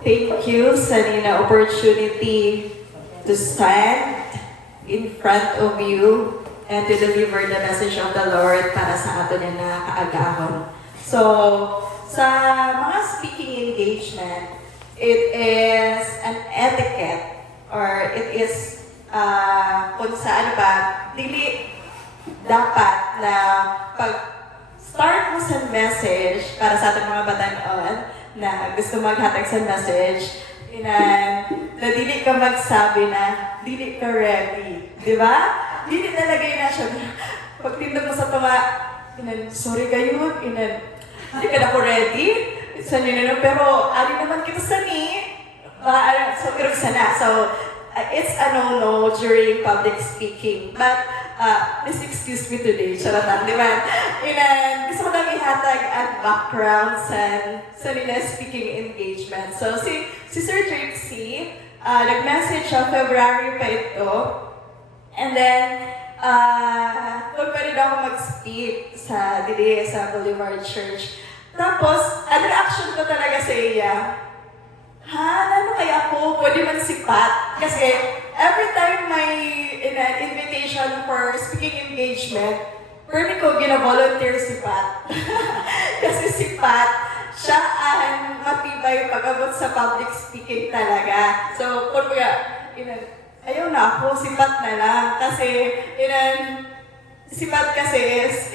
Thank you sa nina opportunity to stand in front of you and to deliver the message of the Lord para sa ato niya na kaagahon. So, sa mga speaking engagement, it is an etiquette or it is kung saan ba, dili dapat na pag-start mo sa message para sa ating mga batanon na gusto maghatag sa message, na dili ka magsabi na dili ka ready. Di ba? Dili talaga yun na siya. Pagtindog mo sa tama, sorry kayo, hindi ka na ako ready. Sa nyo pero ali naman kita sa ni. So, irog sana. So, it's a no-no during public speaking. But, please excuse me today, charatan, di ba? Gusto ko lang ihatag at background sa nila speaking engagement. So, si Sir Trixie, nag-message siya, February pa ito. And then, huwag pa rin ako mag-speak sa Boulevard Church. Tapos, ang reaction ko talaga sa iya, ano kaya ako pwede magsipat? Kasi every time may invitation for speaking engagement, pwede ko gina-volunteer si Pat. Kasi si Pat, siya ang matibay pag-abot sa public speaking talaga. So, kung ayaw na ako, si Pat na lang. Kasi, si Pat kasi is,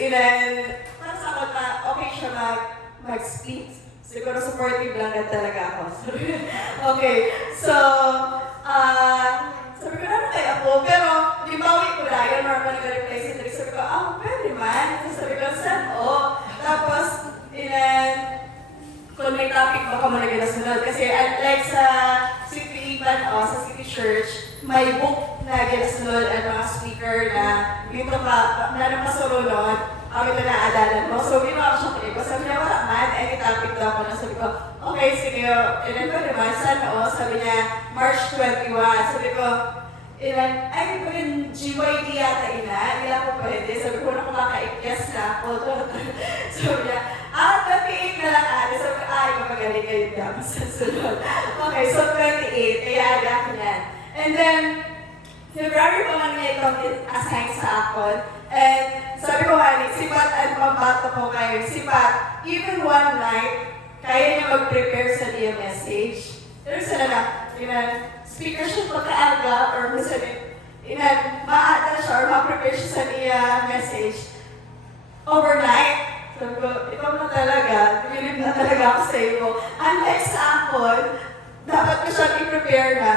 para sa ako na okay siya mag-speak. Siguro supportive lang na talaga ako. Okay, so, sabi ko na kaya ako, pero libawi ko na yun, normal na reply sa Trix. Sabi ko, pwede man. Sabi ko, saan Tapos, kung may topic, baka mo naging nasunod. Kasi like sa City Iban, sa City Church, may book na ginasunod ang mga speaker na dito pa, na napasurunod, kami na naadalan mo. So, ginawa ko siya ko. Sabi niya, wala man, any topic daw ako na. Sabi ko, okay, sige, ilan ko naman, saan Sabi niya, March 21. Sabi ko, ay, ko yung GYD yata hindi ako pwede. Sabi ko, naku, maka-ikyas na ako. Sabi niya, 28 na lang ate. Sabi ko, magaling kayo dyan sa sunod. Okay, so 28, kaya aga ko yan. And then, February pa man niya itong assign sa akin. And sabi ko, honey, si Pat, pambato ko kayo. Si Pat, even one night, kaya niya mag-prepare sa niya message. Pero sana na, speaker siya pagkaaga or masabi, maada siya or ma-prepare siya sa niya message. Overnight, sabi ko, ikaw na talaga, believe na talaga ako sa iyo. Unlike sa akin, dapat ko siya i-prepare na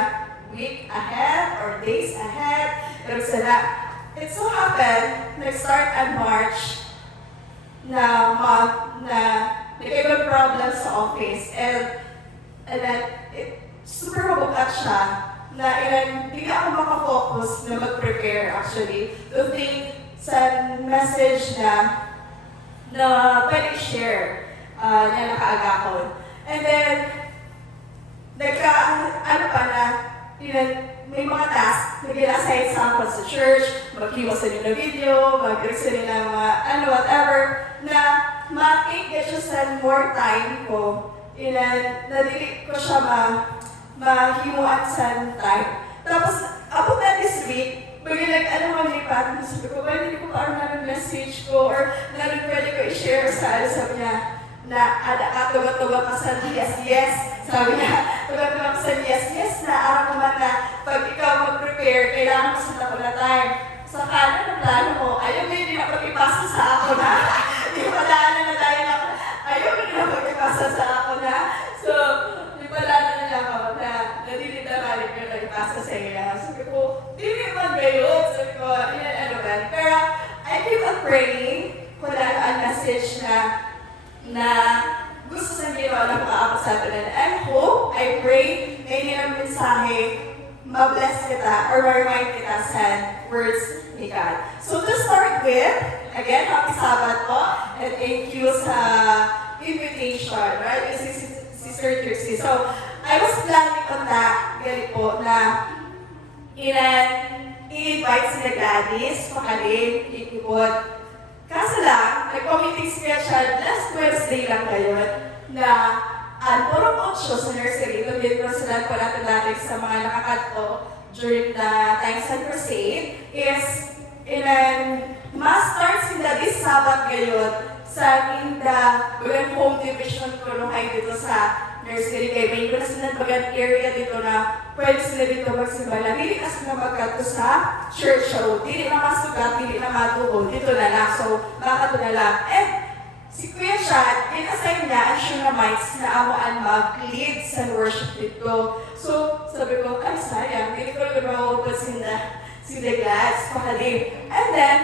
week ahead or days ahead. Pero sana, it so happened, nag-start on March na month na nagkaibang problem sa office. And then, super mabukat siya na hindi ako makafocus na mag-prepare actually. To think sa message na pwede share na nakaagakon. And then, may mga tasks na gina-assign sa akin sa church, mag-iwas sa nila video, mag-direct sa nila mga whatever, na ma-take siya sa more time ko, nadili ko siya mahimuan sa time. Tapos, about na this week, maglipat, sabi ko, hindi ko parang message ko, or pwede ko i-share sabi niya, na tuga-tuga ka sa yes. Sabi niya, tuga-tuga ka sa yes, na araw ko man na pag ikaw mag-prepare, kailangan mo sa na time. Sa kanan ng plano mo, ayaw mo hindi na pag-ipasa sa ako na. Hindi padaanan na tayo na, ayaw mo na pag-ipasa sa ako na. So, hindi padaanan na lang ako na nadilid-damalik ko na ipasa sa iya. Sabi ko, hindi man kayo. Sabi ko, man. Pero, I keep on praying kung ang message na gusto sa ginawa na makaabot sa atin. And I hope, I pray, na hindi ang mensahe, ma-bless kita or ma-remind kita sa words ni God. So to start with, again, happy Sabbath po, and thank you sa invitation, right? This is Sister Trixie. So, I was planning on that, gali po, na i-invite sila Gladys, Pakalim, Ikibot. Kaso lang, nag-committee schedule last Wednesday lang ngayon na puro 8 sa nursery. Lugyan ko sila po natin dati sa mga nakakanto during the Times and Crusade is in an mass starts in the this Sabbath ngayon sa in the home division ko nung ay dito sa nursery kay may ko na sila bagang area dito na pwede sila dito magsimula. Dili kasi na magkato sa church show. Dili na masugat, dili na matuod. Dito na lang. So, baka na lang. And si Kuya Chad, in-assign niya ang Shunamites na amuan mag-lead sa worship dito. So, sabi ko, ay sayang, hindi ko na maupot sila glads, pakalim. And then,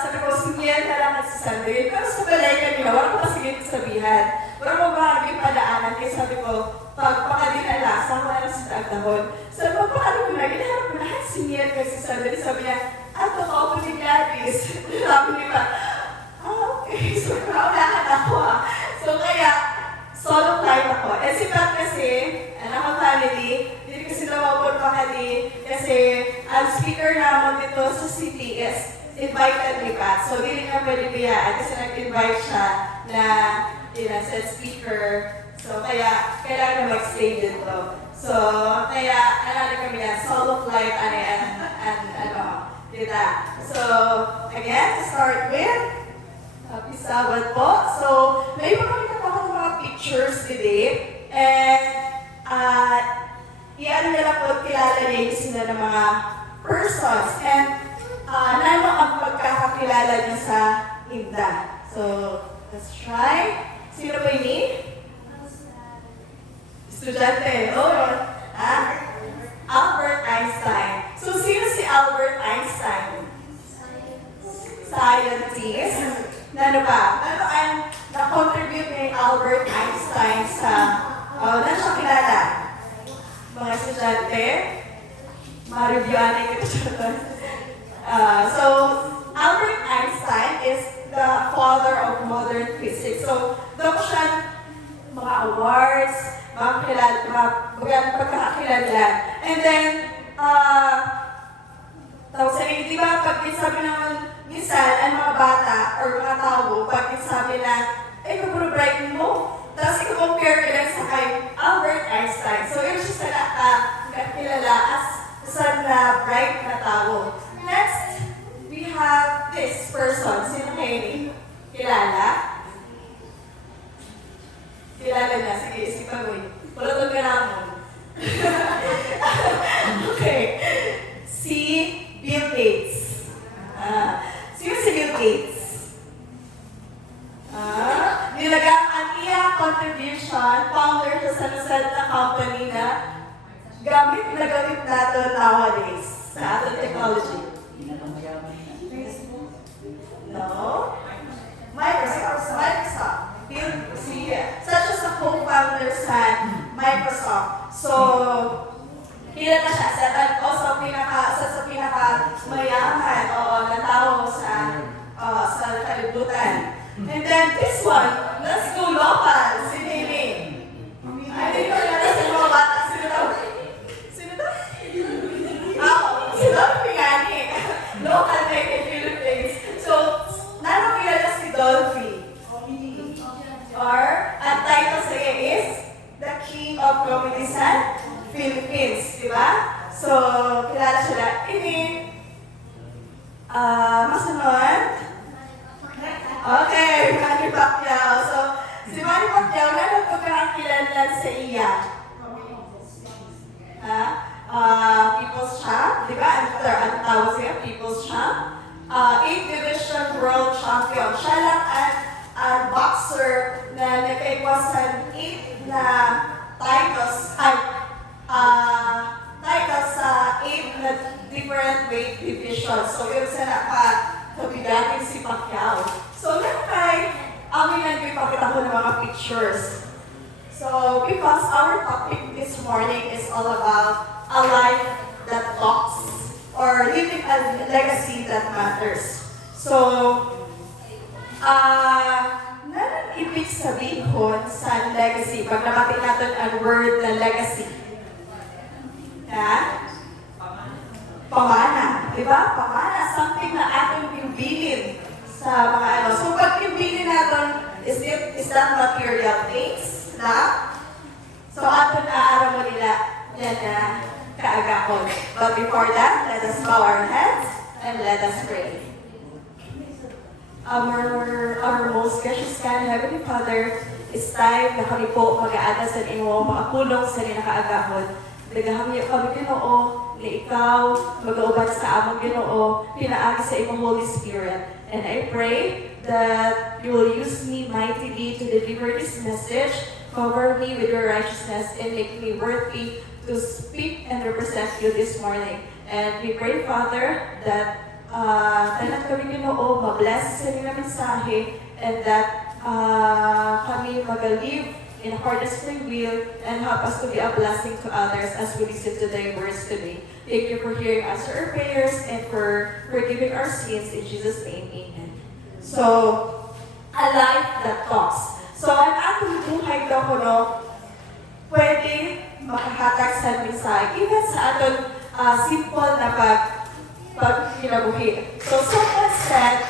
sabi ko, singiyan na lang at si Sunday. Pero sa balay kanina, wala ko pa sige sabihan. Wala ko ba naging padaanan, kaya sabi ko, pagpakadinala, sa wala si Tagdahon. Sabi ko, paano ko na, ginaharap ko na, singiyan kasi si Sunday. Sabi niya, ato ka ako ni Gladys. Sabi niya, okay. So, naunahan ako So, kaya, solo flight ako. Eh, si Pat kasi, anak ko family, hindi kasi nawawag pa kasi ang speaker naman dito sa city is invited ni Pat. So, hindi nga pwede biyaan kasi nag-invite siya na sa speaker. So, kaya, kailangan na mag-stay dito. So, kaya, kami yan, solo flight, dita. So, again, to start with, Happy Sabbath po. So, may makakita pa ako ng mga pictures today. And, iyan nila po kilala niya sila ng mga persons. And, naman ang pagkakakilala niya sa Inda. So, let's try. Sino ba ini? Estudyante. Oh, Albert Einstein. So, sino si Albert Einstein? Scientist. Na ano ba? Ano ang na-contribute ni Albert Einstein sa, na siya kilala? Mga estudyante? Ma-reviewan na ito siya. So, Albert Einstein is the father of modern physics. So, doon siya mga awards, mga pagkakakilanlan. And then, tapos sabi, di ba, pag sabi naman, minsan, ang mga bata or mga tao, pag sabi na, kapag-bright mo, tapos i-compare ka lang sa kay Albert Einstein. So, yun siya sa kilala as isang bright na tao. Next, we have this person. Sino kayo ni? Kilala? Kilala na. Sige, isipan mo yun. Wala itong ganamon. Okay. Si Bill Gates. Sino si Bill Gates? Nilagang ang iyang contribution, founder sa Sanusad na company na gamit nato nowadays sa ating technology. No? Microsoft. Such as a co-founder sa Microsoft. So, kilala siya sa pinaka mayaman na tao sa kalibutan. And then this one, let's go local, si Nene. I think ko na sa mga bata, sino daw? Si Dolphy nga ni. Local na in Philippines. So, kilala si Dolphy. Or, ang title sa iyo is The King of Comedy sa Philippines, di ba? So, kilala siya na. Ini, masunod. Okay, Manny Pacquiao. So, si Manny Pacquiao, na pagkakakilanlan sa iya? People's Champ, di ba? Ang tawag siya, People's Champ. 8th Division World Champion. Siya lang ang boxer na nagkaigwasan 8 na titles sa 8 na different weight divisions. So, yun sa kabigatin si Pacquiao. So, amin nagpipakita ko ng mga pictures. So, because our topic this morning is all about a life that talks or living a legacy that matters. So, ibig sabihin sa legacy, pag nabati natin ang word na legacy. Pamana. Diba? Pamana. Something na atong imbilin sa mga So, pag imbilin natin Is that material things? Na? So ato na araw mo nila yan na kaagakon. But before that, let us bow our heads and let us pray. Our most gracious God, Heavenly Father, it's time na kami po mag-aada sa inyo, mga pulong sa nila kaagahon. Nagahamyo kami Ginoo, na ikaw mag-aubat sa among Ginoo, pinaagi sa imong Holy Spirit. And I pray that you will use me mightily to deliver this message, cover me with your righteousness, and make me worthy to speak and represent you this morning. And we pray, Father, that tanan kami Ginoo, ma-bless sa inyong mensahe, and that kami mag-live in accordance to your will and help us to be a blessing to others as we listen to thy words today. Thank you for hearing us our prayers and for forgiving our sins. In Jesus' name, amen. So, a life that talks. So, ang atong buhay daw ko, no, pwede makahatag sa mensahe, even sa aton simple na pag-kinabuhi. So, someone said,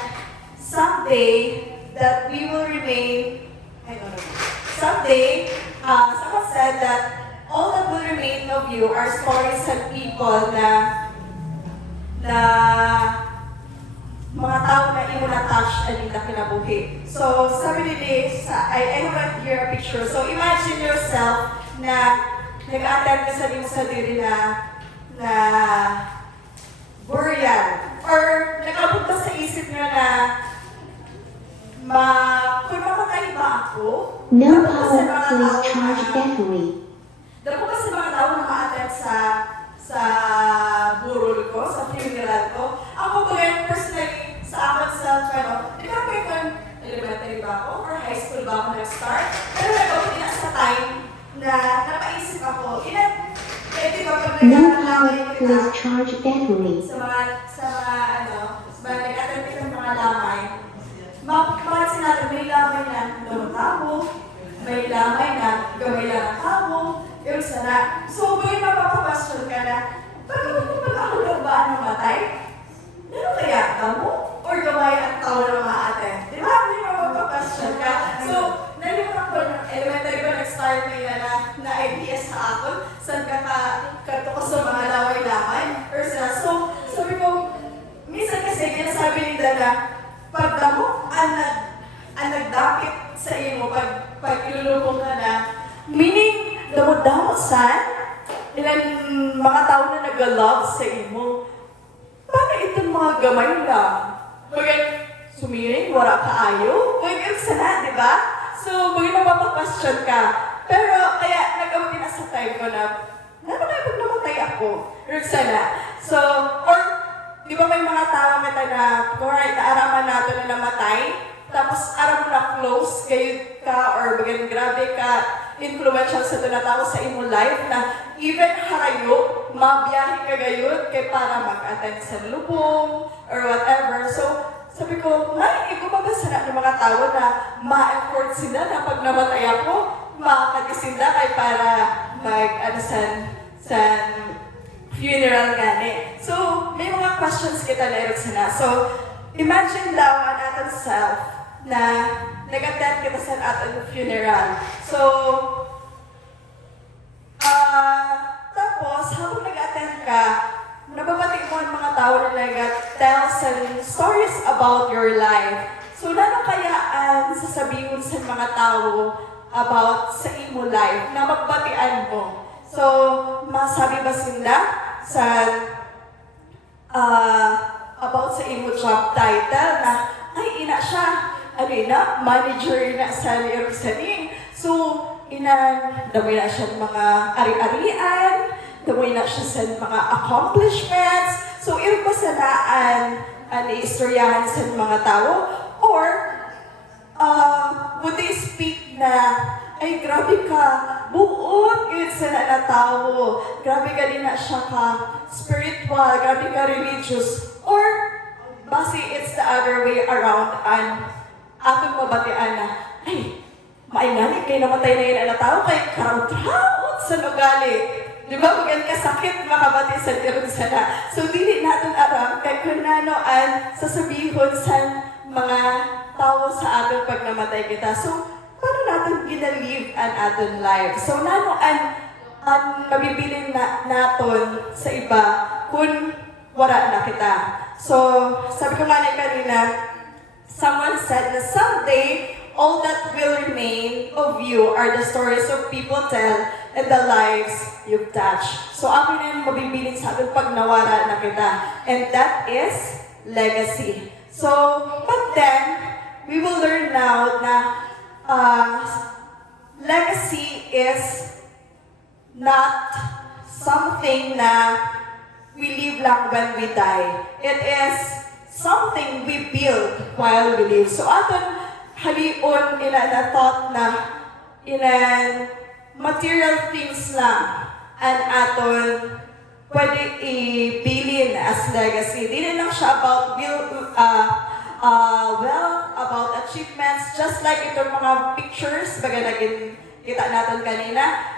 someday, that we will remain, I don't know, someday, someone said that all that will remain of you are stories and people na mga tao na imo na-touch and ila kinabuhi. So, sabi nila, I want here a picture. So, imagine yourself na nag-attend ka sa iyong sarili na burial. Or nag-abot ka sa isip nyo na kung mamatay ba ako? No power, please charge battery. Dako kasi mga tao na ma-attend sa burol ko, sa funeral ko. Ako ba personally, sa akin self, di ba kayo kung elementary ba ako or high school ba ako nag-start? Pero nag-abot din sa time na napaisip ako, di ba pag No power, please charge battery. sa mga nag-attend kita ng mga lamay, makapansin natin, may lamay na lumutabo, may lamay na gamay lang ang tabo, yung sana. So, kung yung mapapapasyon ka na, pag ako lang ba ang namatay? Ano kaya tabo? Or gamay ang tao na ma-attend? Di ba? Kung yung mapapapasyon ka. So, nalimutan ko ng elementary ko nag-start na idea sa akin, saan ka ko sa mga lamay-lamay, or sa. So, sabi ko, minsan kasi, kinasabi nila na, pagdamo, ang nagdapit sa imo, pag ilulubong ka na, meaning, damot-damot saan, ilang mga tao na nag-love sa imo. Paano itong mga gamay lang? Bagay, sumiring, wala kaayo? Bagay, sana, di ba? So, bagay mapapapasyon ka. Pero, kaya, nag-abutin na sa time ko na, naman na pag namatay ako? Sana. So, or, di ba may mga tao kita na, alright, naaraman nato na namatay, tapos aram na close kayo ka, or bagay grabe ka, influential sa tao sa imo life, na even harayo, mabiyahe ka gayon, kay para mag-attend sa lubong, or whatever. So, sabi ko, ko mabasa ng mga tao na ma-effort sila na pag namatay ako, makakagising na kay para san funeral gani. So, may mga questions kita na sana. So, imagine daw ang ating self na nag-attend kita sa ating funeral. So, tapos, habang nag-attend ka, nababati mo ang mga tao na nag-tell some stories about your life. So, ano kaya ang sasabihin sa mga tao about sa imo life na magbatian mo? So, masabi ba sila about sa imo job title na, ay, ina siya, manager na sa Jerusalem. So, damoy na siya mga ari-arian, damoy na siya sa mga accomplishments. So, ba sanaan istoryahan sa mga tao? Or, would they speak na, ay, grabe ka, buot, yun sa na tao. Grabe ka din na siya ka spiritual, grabe ka religious. Or, basi it's the other way around, and atong mabatian na, ay, mainganit kayo namatay na yun na tao, kay karawt sa nugali. di ba, magan kasakit makabati sa tirong sana. So, dili natin aram, kay kung nanoan sasabihon sa mga tao sa aton pag namatay kita. So, paano natin ginalive ang aton life? So, nanoan ang mabibilin na naton sa iba kung wala na kita. So, sabi ko nga kanina, someone said na someday, all that will remain of you are the stories of people tell and the lives you've touched. So, amin na yung mabibilin sa atin pag nawara na kita. And that is legacy. So, but then, we will learn now na legacy is not something na we live lang when we die. It is something we build while we live. So, aton halion ina na thought na inan material things lang ang aton pwede ibilin as legacy. Di lang siya about wealth, about achievements, just like itong mga pictures, baga naging kita natin kanina.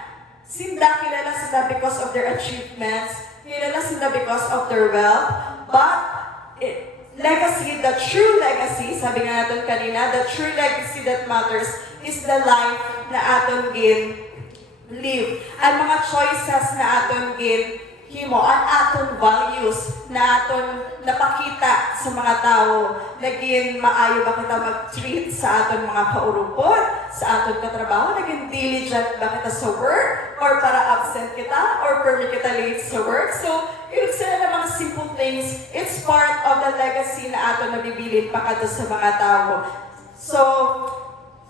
Sinda kilala sila because of their achievements, kilala sila because of their wealth, but legacy, the true legacy, sabi nga natin kanina, the true legacy that matters is the life na aton live. Ang mga choices na aton himo, ang aton values na aton napakita sa mga tao, naging maayo ba kita mag-treat sa aton mga kaurupon, sa aton katrabaho, naging diligent ba kita sa work, or para absent kita, or permit kita late sa work. So, yun sila na mga simple things, it's part of the legacy na aton nabibilin pa kato sa mga tao. So,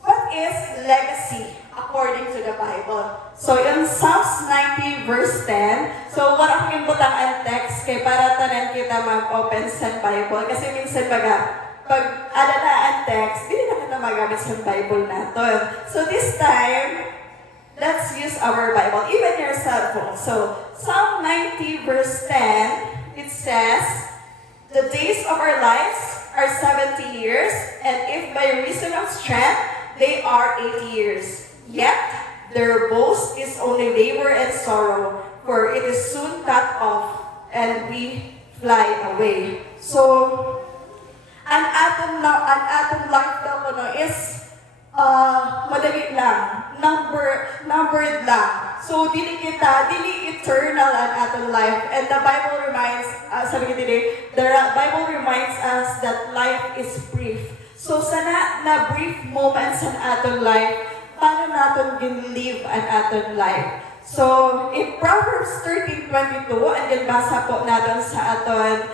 what is legacy according to the Bible? So, in Psalms 90 verse 10, so wala akong imbutang ang text kay para tanan kita mag-open sa Bible. Kasi minsan pag ada na ang text, hindi na kita magamit sa Bible natin. So, this time, let's use our Bible, even your cell phone. So, Psalm 90 verse 10, it says, the days of our lives are 70 years, and if by reason of strength, they are 80 years. Yet, their boast is only labor and sorrow, for it is soon cut off, and we fly away. So, ang aton life daw is madali lang, numbered lang. So, dili eternal ang aton life. And the Bible reminds, Bible reminds us that life is brief. So, sana na brief moments ang aton life, paano natin gin-live ang aton life? So, in Proverbs 13:22, and then basa po natin sa aton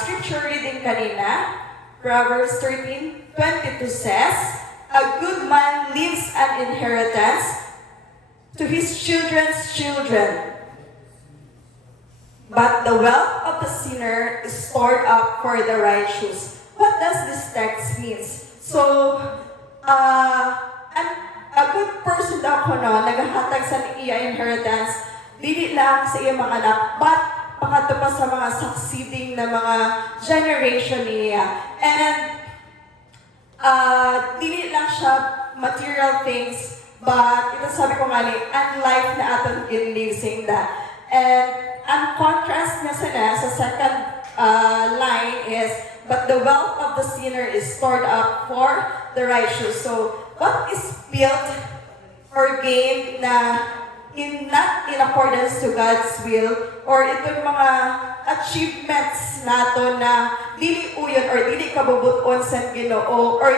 scripture reading kanina, Proverbs 13:22 says, a good man leaves an inheritance to his children's children, but the wealth of the sinner is stored up for the righteous. What does this text mean? So, a good person daw ko naghahatag sa iya inheritance, dili lang sa iya mga anak, but pangato pa sa mga succeeding na mga generation niya. And dili lang siya material things, but ito sabi ko nga ang life na aton living that. And ang contrast niya sa second line is, but the wealth of the sinner is stored up for the righteous. So, what is built or gained na not in accordance to God's will, or itong mga achievements nato na dili uyon or dili kabubuton sa Ginoo, or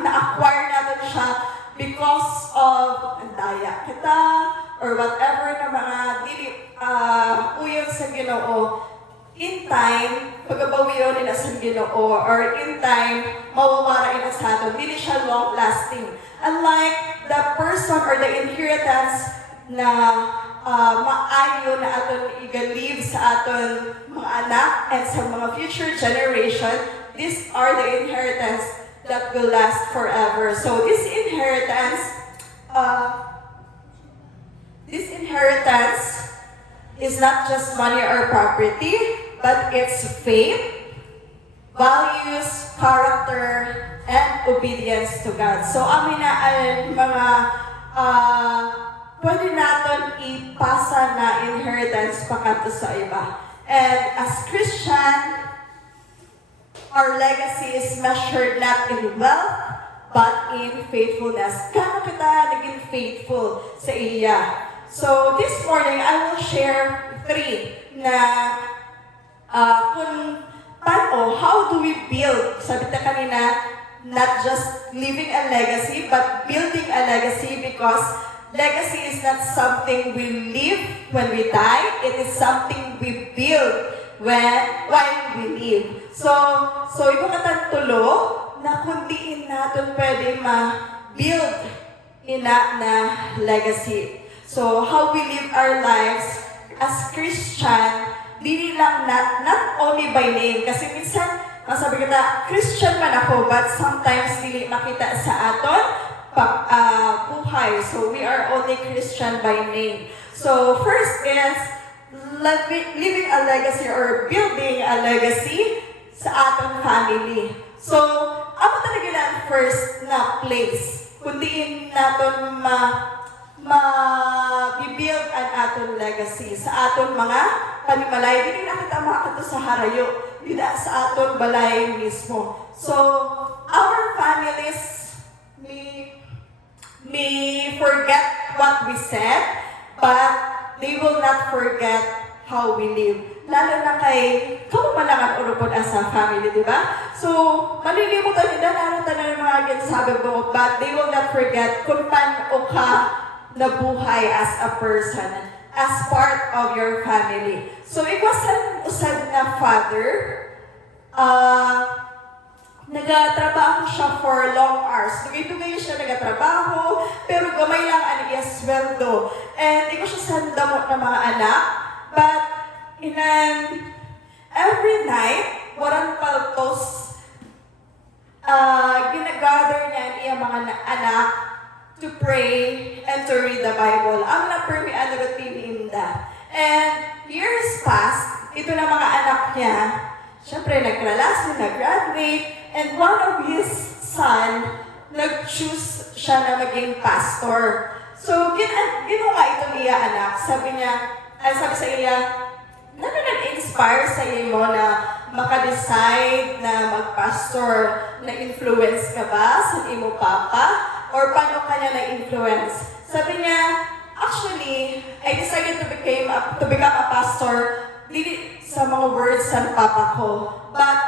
na-acquire natin siya because of daya kita, or whatever na mga dili uyon sa Ginoo, in time, pagbabawiyon ina sa Ginoo, or in time, mawawara ina sa aton, dili siya long-lasting. Unlike the person or the inheritance na maayo na aton i-live sa aton mga anak and sa mga future generation, these are the inheritance that will last forever. So this inheritance is not just money or property, but it's faith, values, character, and obedience to God. So amin na ang mga pwede natin ipasa na inheritance pakato sa iba. And as Christian, our legacy is measured not in wealth, but in faithfulness. Kano kita naging faithful sa iya? So this morning, I will share 3 na kung paano, how do we build, sabi na kanina, not just living a legacy, but building a legacy, because legacy is not something we live when we die, it is something we build while we live. So iba katang tulo na kundiin natin pwede ma-build ina na legacy. So how we live our lives as Christian, dili lang not only by name, kasi minsan masabi kita, Christian man ako, but sometimes dili makita sa aton buhay. So we are only Christian by name. So first is living a legacy or building a legacy sa aton family. So ako talaga na first na place kundiin naton ma-build ang aton legacy sa aton mga panimalay. Dili na kita makato sa harayo, dili sa aton balay mismo. So our families may forget what we said, but they will not forget how we live. Lalo na kay kamumalangan urupon as a family, di ba? So, malilimutan nila, lalo na ng mga ginsabi mo, but they will not forget kung paano ka nabuhay as a person, as part of your family. So, ikaw usad na father, nagatrabaho siya for long hours. Dugay-dugay siya nagatrabaho, pero gamay lang ang iya sweldo. And ikaw siya sandamot ng mga anak, but every night, warang paltos, ginagather niya ang iya mga anak to pray and to read the Bible. Ang na-permi ang nagatininda. And years passed, ito na mga anak niya, syempre nagklalas, nag-graduate, and one of his son, nag-choose siya na maging pastor. So, ginawa itong iya anak. Sabi sa iya, nag-inspire sa iyo na maka-decide na mag-pastor, na-influence ka ba sa imo papa? Or paano ka niya na-influence? Sabi niya, actually, I decided to become a pastor, dili sa mga words sa papa ko, but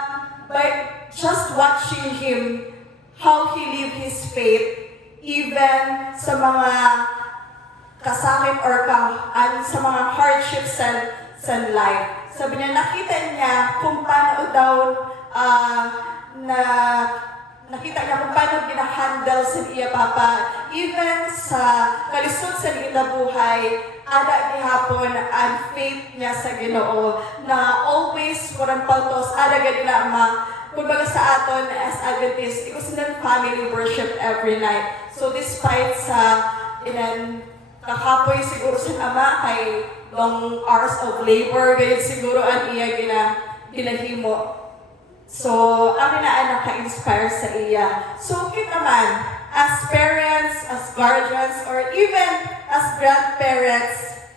by just watching him, how he lived his faith, even sa mga kasakit or sa mga hardships sa life. Sabi niya, nakita niya kung paano daw nakita niya kung paano gina-handle sa iya papa, even sa kalisod sa iya buhay, ada gihapon ang faith niya sa Ginoo na always murang paltos, ada ganila kumbaga sa aton as Adventists, it was family worship every night. So despite sa kakapoy siguro sa ama kay long hours of labor, ganyan siguro ang iya ginahimo. So, amin na ang naka-inspire sa iya. So, kita man, as parents, as guardians, or even as grandparents,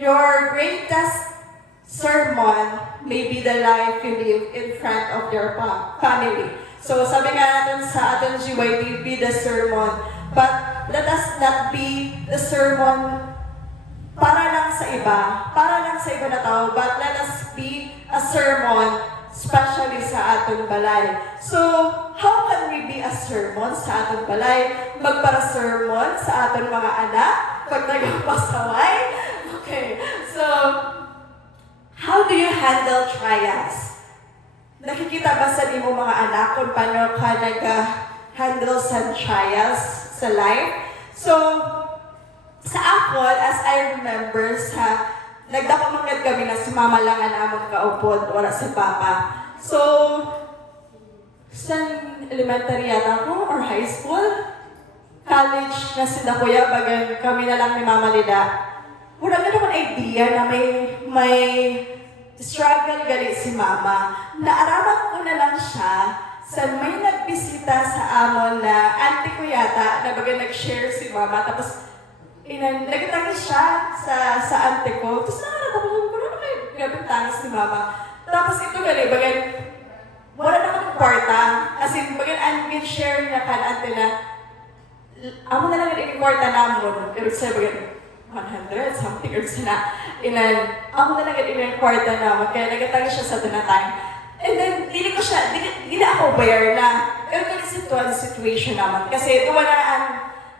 your greatest sermon may be the life you live in front of your family. So, sabi nga natin sa ating GYD, be the sermon. But let us not be the sermon para lang sa iba na tao, but let us be a sermon especially sa atong balay. So, how can we be a sermon sa atong balay? Magpara-sermon sa atong mga anak pag nagpasaway? Okay, so, how do you handle trials? Nakikita ba sa imo mga anak kung paano ka nag-handle sa trials sa life? So, sa ako, as I remember, nagdakamangad kami na sumama lang ang among kaupod, wala sa papa. So, sa elementary yata ko, or high school, college na sila kuya, bagan kami na lang ni Mama Lida. Wala na naman idea na may struggle gali si Mama. Naaraman ko na lang siya sa may nagbisita sa amon na auntie ko yata, na baga nag-share si Mama, tapos nagtangis siya sa ante ko. Tapos nakarap ako, ano kayo grabe tangis ni mama. Tapos ito gali, bagan, wala na kami kwarta. As in, bagan, ang share niya kan ante na, amo na lang yung kwarta namon. Pero sa bagan, 100 something or sana. Amo na lang yung kwarta namon. Kaya nagtangis siya sa tunatang. And then, dili na ako aware na, pero kung situation naman. Kasi tuwa na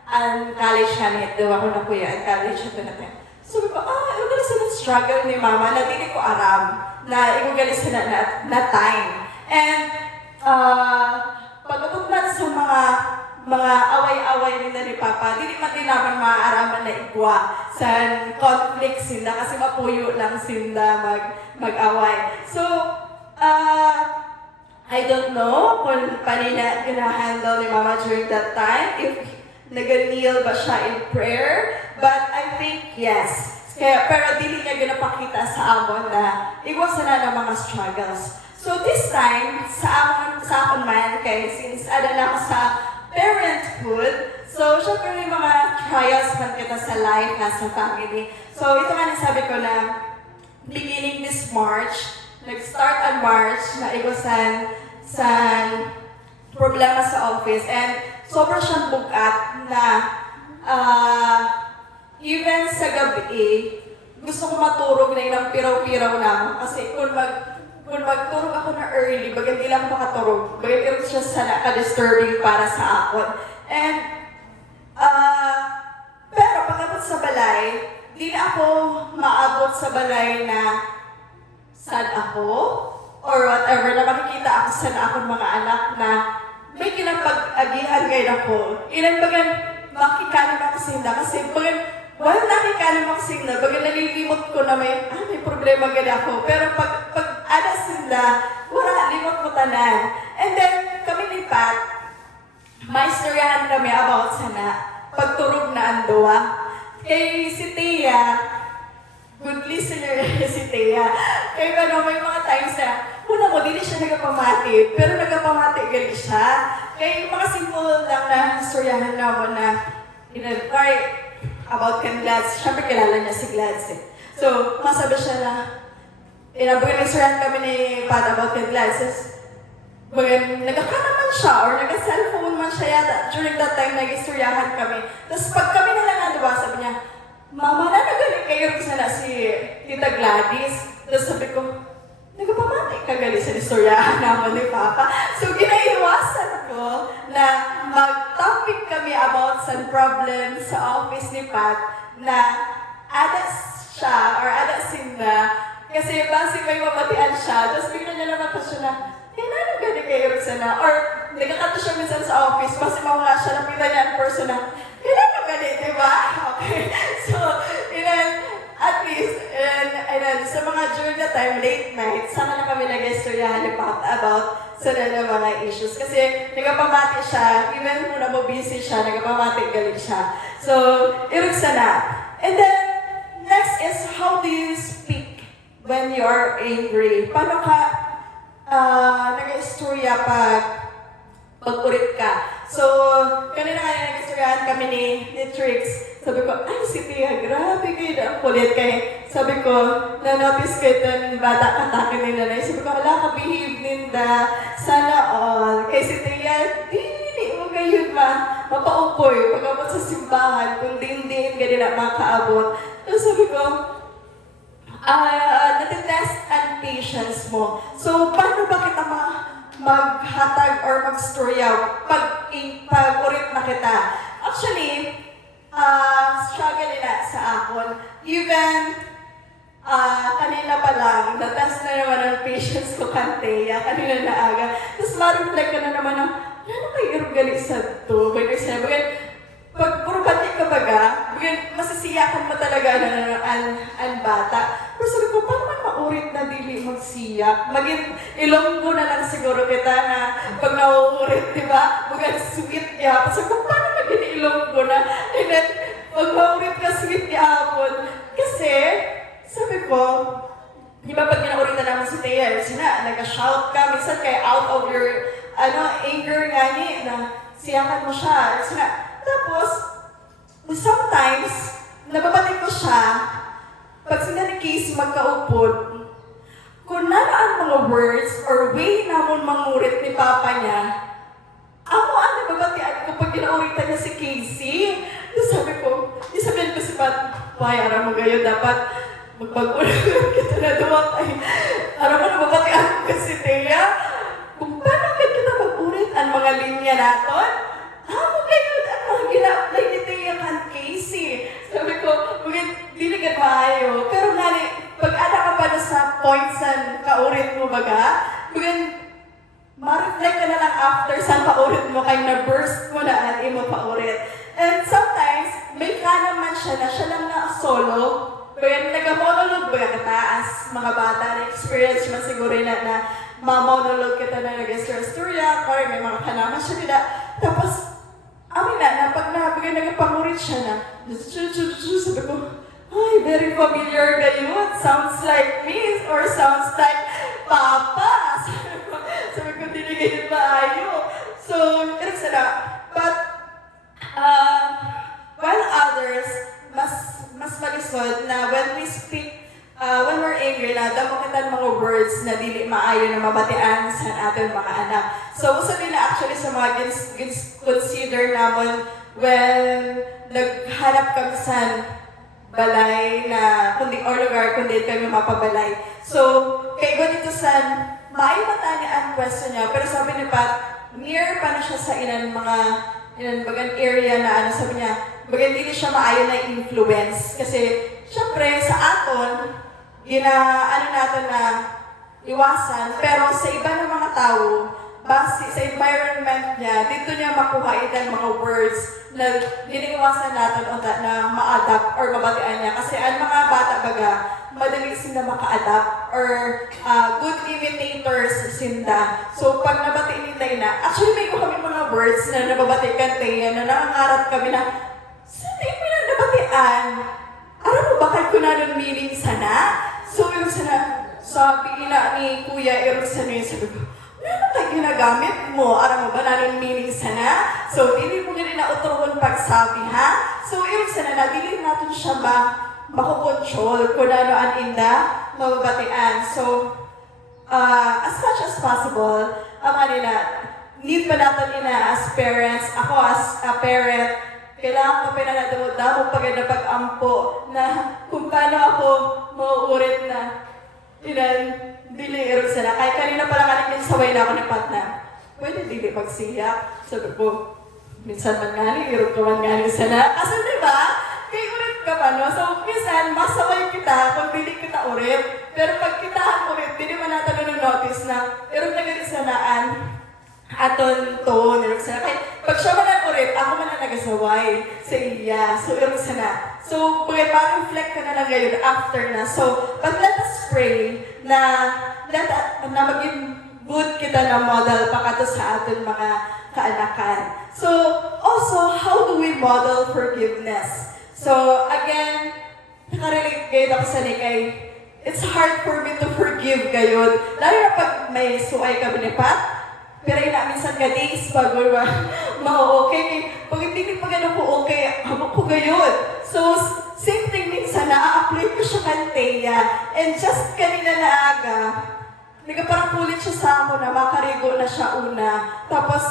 ang college siya niya, daw ako na kuya, ang college siya natin. So, ko, ito na sa struggle ni mama na dili ko aram na igugali sa na time. And, pagkatapos na sa mga away-away nila ni Papa, dili man din naman maaaraman na igwa sa conflict sila kasi mapuyo lang sila mag-away. So, I don't know kung paano na gina-handle ni Mama during that time, if nag-kneel ba siya in prayer, but I think yes. Kaya, pero dili niya ginapakita sa amon na iwasan na ng mga struggles. So this time, sa amon man, kay since ada na ako sa parenthood, so syempre may mga trials man kita sa life, sa family. So ito nga nasabi ko na beginning this March, nag-start on March na iwasan sa problema sa office and sobrang siyang bugat na even sa gabi, gusto ko maturog na ilang piraw-piraw na ako kasi kung magturog ako na early, baga hindi lang ako makaturog, baga ito siya sa naka-disturbing para sa akin. And pero pagkatapos sa balay, di na ako maabot sa balay na sad ako or whatever, na makikita ako sa akong mga anak na may kinapag-agihan ngayon ako. Ilan bagan makikalim ako sila kasi bagan wala nakikalim ako sila, bagan nalilimot ko na may problema gani ako. Pero pag ada sila, wala, limot ko tanan. And then, kami ni Pat, may istoryahan kami about sana pagturog na ang duwa. Kay si Tia, good listener si Tia. Kaya may mga times na, una mo, hindi siya nagapamati, pero nagapamati gali siya. Kaya mga simple lang na istoryahan naman na, about kan Glads, syempre kilala niya si Glads eh. So, masabi siya na, nag-istoryahan kami ni Pat about kan Glads. Nagkaka man siya or nag-cellphone man siya yata during that time nag-istoryahan kami. Tapos pag kami na lang diba, sabi niya, Mama, nagaling kayo sana si Tita Gladys. Tapos sabi ko, nagpamati ka gali sa istoryahan naman ni Papa. So ginaiwasan ko na mag-topic kami about sa problem sa office ni Pat na ada siya or ada sila. Kasi basi may mabatian siya. Tapos bigla niya naman pa siya na, ano gani kayo sana? Or nagkakato siya minsan sa office, basi mawala siya, napita niya in person na, ano gani, diba? Okay. So, at least, and sa mga during the time, late night, sana na kami nag-istoryahan ni Pat about sa na mga issues. Kasi nagpamati siya, even kung mo busy siya, nagpamati galing siya. So, irog sana. And then, next is, how do you speak when you are angry? Paano ka nag-istorya pag-urit ka? So, kanina nag-istoryahan kami ni Trix. Sabi ko, ay, si Tia, grabe kayo na ang kulit. Kaya sabi ko, na-notice ko itong bata katake ni nanay. Sabi ko, wala ka, behave ninda. Sana all. Kaya si Tia, hindi mo kayo mapaupoy. Pag-abot sa simbahan, kung din-din, ganyan na makaabot. So sabi ko, natitest ang patience mo. So, paano ba kita maghatag or magstorya pag-urit na kita? Actually, struggle nila sa akon. Even kanina pa lang, natest na naman ang patience ko kanteya, kanina na aga. Tapos ma-reflect ka na naman ng, ano kayo irugali sa to? Pag puro batik ka baga, masisiyakan mo talaga ang bata. Pero sabi ko, paano man maurit na dili magsiyak? Ilonggo na lang siguro kita na pag nauurit, di ba? Sweet niya. Sabi ko, paano maging ilonggo na? And then, pag maurit ka, sweet niya hapon. Kasi, sabi ko, di ba pag ginaurit na naman si Thea, nag-shout ka, minsan kaya out of your anger nga niya, na siyakan mo siya. Tapos, sometimes, magkaupod, kung ang mga words or way namon mangurit ni Papa niya, ako ang nababatian ko pag ginauritan niya si Casey. Sabi ko, isabihan ko si Pat, why, aram mo gayon, dapat magpag-ulang kita na dumatay. Aram mo nababatian ko si Thea, kung paano kita mag-urit ang mga linya naton, mo gayon ang mga gina-apply ni Thea kan Casey. Sabi ko, dili ka maayo. Pero ngani, pag ada ka pa na sa points na kaurit mo baga, ma-reflect ka na lang after sa paurit mo kay na-burst mo na ang imo paurit. And sometimes, may ka naman siya na siya lang na solo. Kaya nag-monologue ba kataas, mga bata na experience man siguro na ma-monologue kita na nag-istorya, or may mga kanaman siya nila. Tapos, amin na pag nag-pangurit siya na, sabi ko, ay, very familiar kayo. Sounds like me, or sounds like Papa. Sabi ko, dinigay maayo. So, it's na. But, while others, mas malisod na when we speak, when we're angry na, damo kita mga words na dili maayo na mabatian sa ating mga anak. So, usa din na actually sa mga consider namon when naghanap kami sa balay na kundi or lugar kundi kami mapabalay. So, kay iba dito sa maayo mata niya ang question niya, pero sabi ni Pat, near pa na siya sa inan bagan area na ano, sabi niya, bagan hindi siya maayo na influence. Kasi, syempre, sa aton, ano natin na iwasan, pero sa iba ng mga tao, base sa environment niya, dito niya makuha itong mga words na diniiwasan natin na ma-adapt or mabatian niya. Kasi ang mga bata baga, madali sila maka-adapt or good imitators sinda. So pag nabati nila na, actually may kami mga words na nababatikan tayo na nangangarap kami na, saan yung pinanabatian? Alam mo ba kahit kunanon meaning sana? So yung sana, sabi ina ni Kuya Erog sana yung sabi ko, ano ka ginagamit mo? Aram mo ba nanon meaning sana? So, dili mo rin na uturon pagsabi, ha? So, ibig sana na, dili natin siya makukontrol kung ano ang inda, mababatian. So, as much as possible, need pa natin as parents, ako as a parent, kailangan ko pinanadamot-damot pag napag-ampo na kung paano ako mauurit na dili erog sana. Kahit kanina pala yung saway na ako ni Pat na, pwede dili pagsiyak. Sabi ko, minsan man nga erog ka man nga sana. Kasi diba, kay urit ka pa, no? So, minsan, masaway kita pag dili kita urit. Pero pag kita urit, dili man natin notice na erog na ganit sanaan aton to, erog sana. Kaya pag siya man ang urit, ako man ang nagasaway sa iya. So, erog sana. So, mag-reflect ka na lang ngayon after na. So, but let us pray na maging good kita na model pa kato sa aton mga kaanakan. So, also, how do we model forgiveness? So, again, nakarelate kayo ako sa kay it's hard for me to forgive kayo. Lalo na pag may suay kami ni Pat, pero ina minsan ka days bago ma-okay. Pag hindi pa gano'n po okay, habang ko gayon. So, same thing minsan, na-apply ko siya kan Thea. And just kanina na aga, nagparang siya sa ako na makarigo na siya una. Tapos,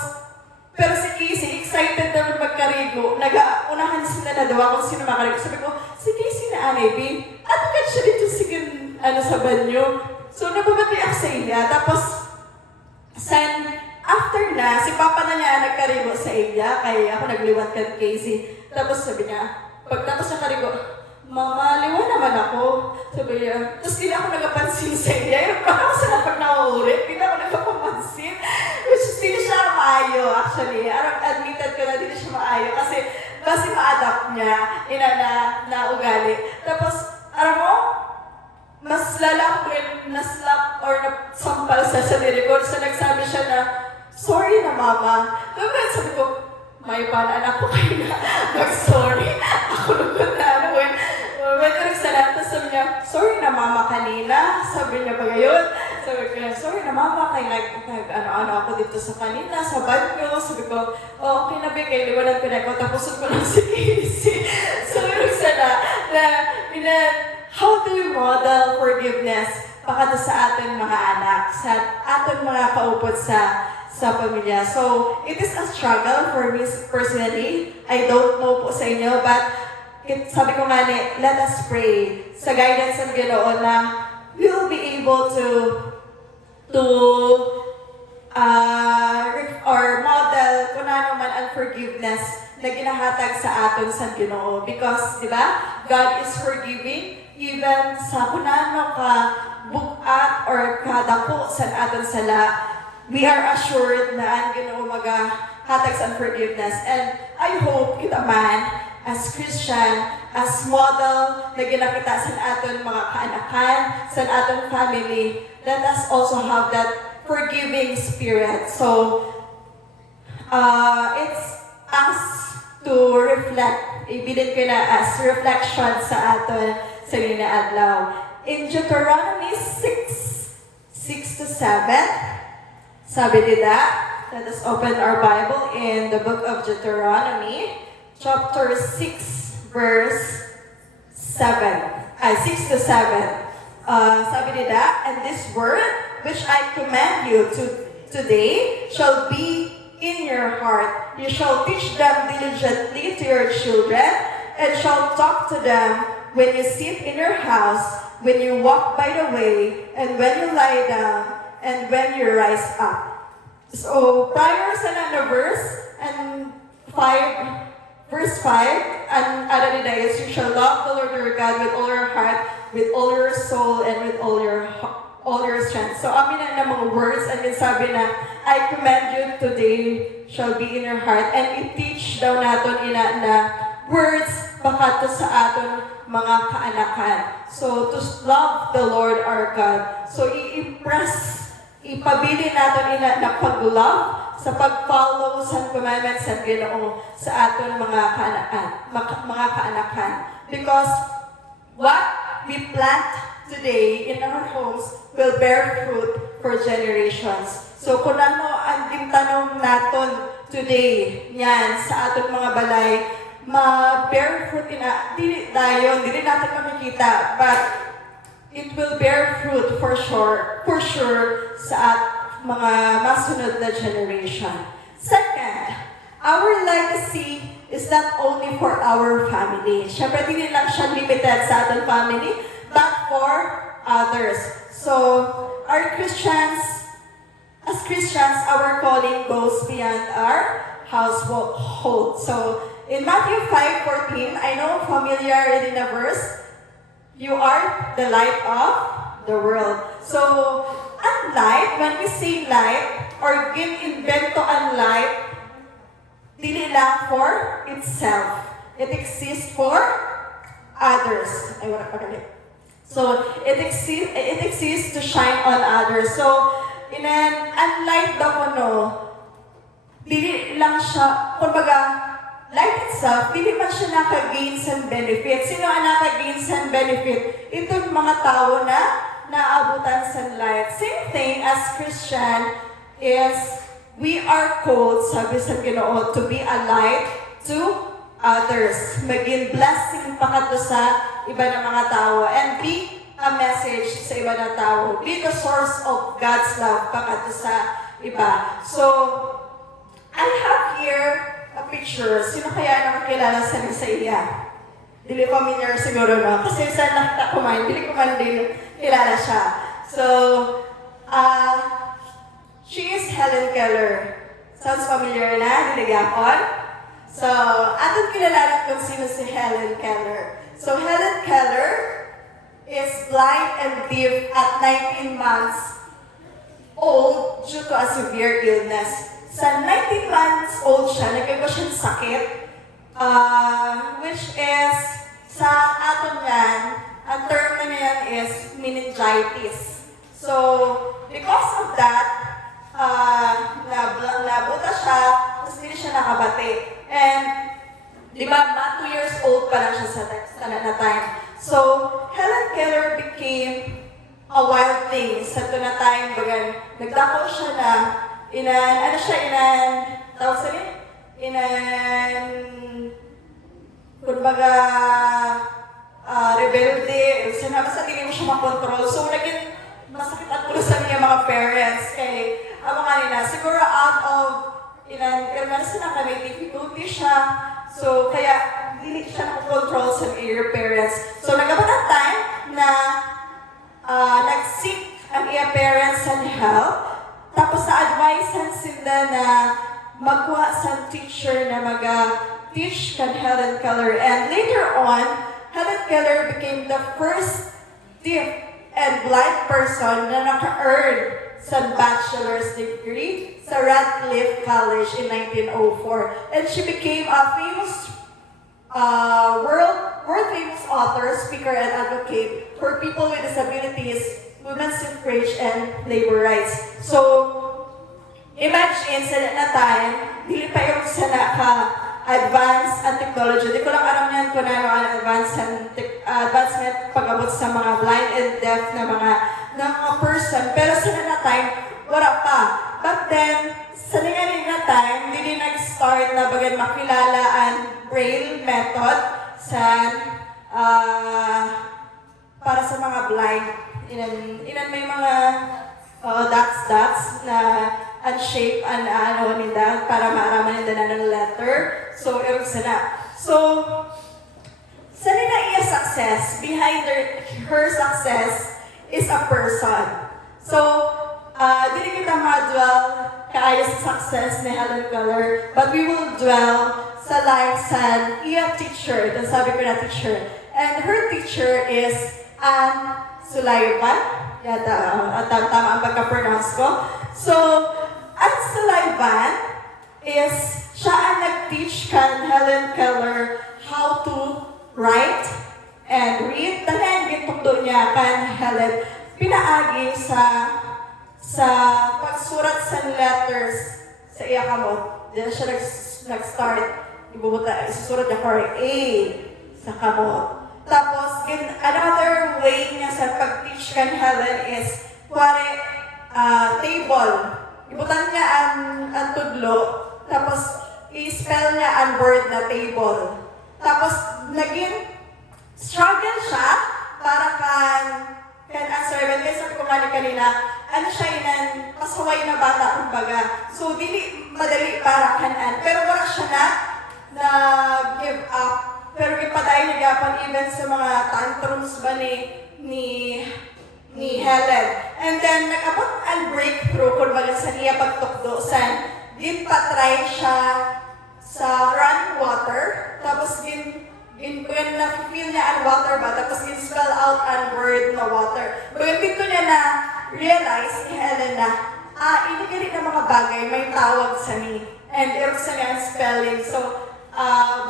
pero si Casey, excited naman magkarigo. Nag-unahan sila na daw kung sino makarigo. Sabi ko, si Casey na Anabi, ano ka siya dito sa banyo? So, nababati ako sa iya. Tapos, after na, si Papa na niya nagkarigo sa iya, kaya ako nagliwat kay Casey. Tapos sabi niya, pagtapos ng karigo, Mama, liwan naman ako. Sabi niya, tapos hindi ako nagapansin sa iya. Yung parang ako sa pag nauurit, hindi ako nagapapansin. Which is, hindi siya maayo, actually. Admitted ko na hindi siya maayo kasi basi ma-adapt niya, na ugali. Tapos, alam mo, mas lala ko rin na-slap or na-sampal sa nirikod. So, nagsabi siya na, sorry na, Mama. Sabi ko, may anak ko kayo na mag-sorry. Ako lugod na ano eh. Magkaroon sa lahat, sabi niya, sorry na Mama kanina. Sabi niya pa ngayon. Sabi ko, sorry na Mama, kay ano ako dito sa kanina, sa banyo. Sabi ko, okay na ba, kay liwanag ko na ako. Tapos ko lang si Casey. So, yung sana, how do we model forgiveness pakado sa ating mga anak, sa ating mga kaupod sa pamilya. So, it is a struggle for me personally. I don't know po sa inyo, but sabi ko nga let us pray sa guidance ng Ginoo na we will be able to or model kung ano man ang forgiveness na ginahatag sa aton sa Ginoo. Because, di ba, God is forgiving even sa kung ano ka bukat or kadako sa aton sala. We are assured na ang Ginoo magahatag sa forgiveness. And I hope kita man, as Christian, as model na ginakita sa aton mga kaanakan, sa aton family, let us also have that forgiving spirit. So, it's us to reflect. Ibilit ko na as reflection sa aton sa adlaw. In Deuteronomy 6:6-7, sabi nila, let us open our Bible in the book of Deuteronomy, chapter 6, verse 6-7. Sabi nila, and this word which I command you today shall be in your heart. You shall teach them diligently to your children, and shall talk to them when you sit in your house, when you walk by the way, and when you lie down, and when you rise up. So, prior sa na verse, and 5, verse 5, and ano nila is, you shall love the Lord your God with all your heart, with all your soul, and with all your strength. So, amin na mga words, and then sabi na, I command you today shall be in your heart, and i-teach daw natin ina na words pakato sa aton mga kaanakan. So, to love the Lord our God. So, ipabili natin ina na pag-love sa pag-follow sa commandments sa Ginoo sa aton mga kaanakan. Because what we plant today in our homes will bear fruit for generations. So kung ano ang gintanong naton today, yan, sa aton mga balay, ma-bear fruit dili natin makikita, but it will bear fruit for sure sa mga masunod na generation. Second, our legacy is not only for our family. Siyempre, hindi lang siya limited sa ating family, but for others. So, as Christians, our calling goes beyond our household. So, in Matthew 5:14, I know familiar in the verse, you are the light of the world. So, ang light, when we say light, or give invento ang light, dili lang for itself. It exists for others. Ay, wala pa galit. So, it exists to shine on others. So, ang light daw dili lang siya, kumbaga, light itself, dili man siya naka-gains and benefit. Sino ang naka-gains and benefit? Itong mga tao na naabutan sa light. Same thing as Christian is we are called, sabi sa Ginoo, to be a light to others. Maging blessing pakato sa iba ng mga tao. And be a message sa iba ng tao. Be the source of God's love pakato sa iba. So, I have here a picture. Sino kaya nakakilala sa Isaiah? Dili familiar siguro, no? Kasi sa nakita ko man, dili ko man din kilala siya. So, she is Helen Keller. Sounds familiar na? Dili yapon? So, atin kilala kung sino si Helen Keller. So, Helen Keller is blind and deaf at 19 months old due to a severe illness. Sa 19 months old siya, nagkago siyang sakit, which is, sa aton yan, ang term na yan is meningitis. So, because of that, nabuta siya, tapos hindi siya nakabati. And, di ba, 2 years old pa lang siya sa na time. So, Helen Keller became a wild thing sa ito na time. Bagan, nagdako siya na, kumbaga, rebelde, makontrol. So, naging masakit ang ulo sa mga parents. Kay, ang mga nila, siguro out of, meron na kami, difficulty siya. So, kaya, hindi siya nakontrol sa your parents. So, nagabot ang time na nag-seek ang iya parents and help. Tapos, na-advisean sila na magkuha sa teacher na teach kan Helen Keller. And later on, Helen Keller became the first deaf and blind person na naka-earn sa bachelor's degree sa Radcliffe College in 1904. And she became a famous world famous author, speaker, and advocate for people with disabilities, women's suffrage, and labor rights. So, imagine sa na time, dili pa yung sana advanced ang technology. Di ko lang alam yan kung ano ang advancement pag-abot sa mga blind and deaf na mga person. Pero sa na time, wala pa. But then, sa na time, hindi nag-start na bagay makilala ang braille method sa para sa mga blind. Inan may mga dots na shape ano nila para maaraman nila ng letter. So, erog sana. So, sa nila iya success, behind her success is a person. So, dili kita ma-dwell kaayo sa success ni Helen Keller, but we will dwell sa life sa iya teacher, yung sabi ko na teacher. And her teacher is Anne Sulaiman. Tama ang pagka-pronounce ko. So, Anne Sulaiman is siya ang nag-teach kan Helen Keller how to write and read. Tanan gitugdo niya kan Helen pinaagi sa pagsurat sa letters sa iya kamot. Diyan siya nag-start. Isusurat niya for A sa kamot. Tapos, another way niya sa pag-teach kan Helen is, table. Ibutan niya ang tudlo, tapos i-spell niya ang word na table. Tapos, naging struggle siya para kan answer. Kasi sabi ko nga kanina, ano siya pasaway na bata, kumbaga. So, dili madali para kanan. Pero wala siya na give up. Pero ipadayon nagyapan even sa mga tantrums ba ni Helen. And then, nag-abot ang breakthrough kung baga sa niya pagtukdo. Ginpatry siya sa running water. Tapos, when na-feel niya ang water ba, tapos spell out ang word na water. Baga dito niya na realize ni Helen na, inigari ng mga bagay, may tawag sa ni. And erog sa niya ang spelling. So,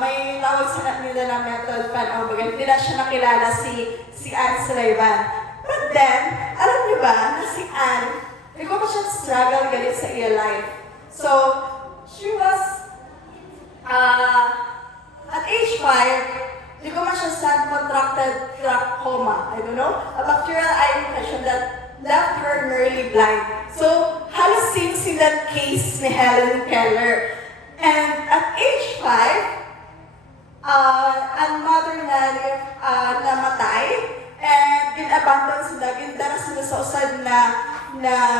may tawag sa nila na method paano baga. Hindi na siya nakilala si Anne Sulaiman. But then, alam niyo ba na si Anne, hindi ko pa siya struggle galit sa iya life. So, she was, at age 5, hindi ko man siya sad contracted glaucoma. I don't know, a bacterial eye infection that left her nearly blind. So, halos same that case ni Helen Keller. And at age 5, ang mother na namatay, and abandon sila, gindara sila sa usad na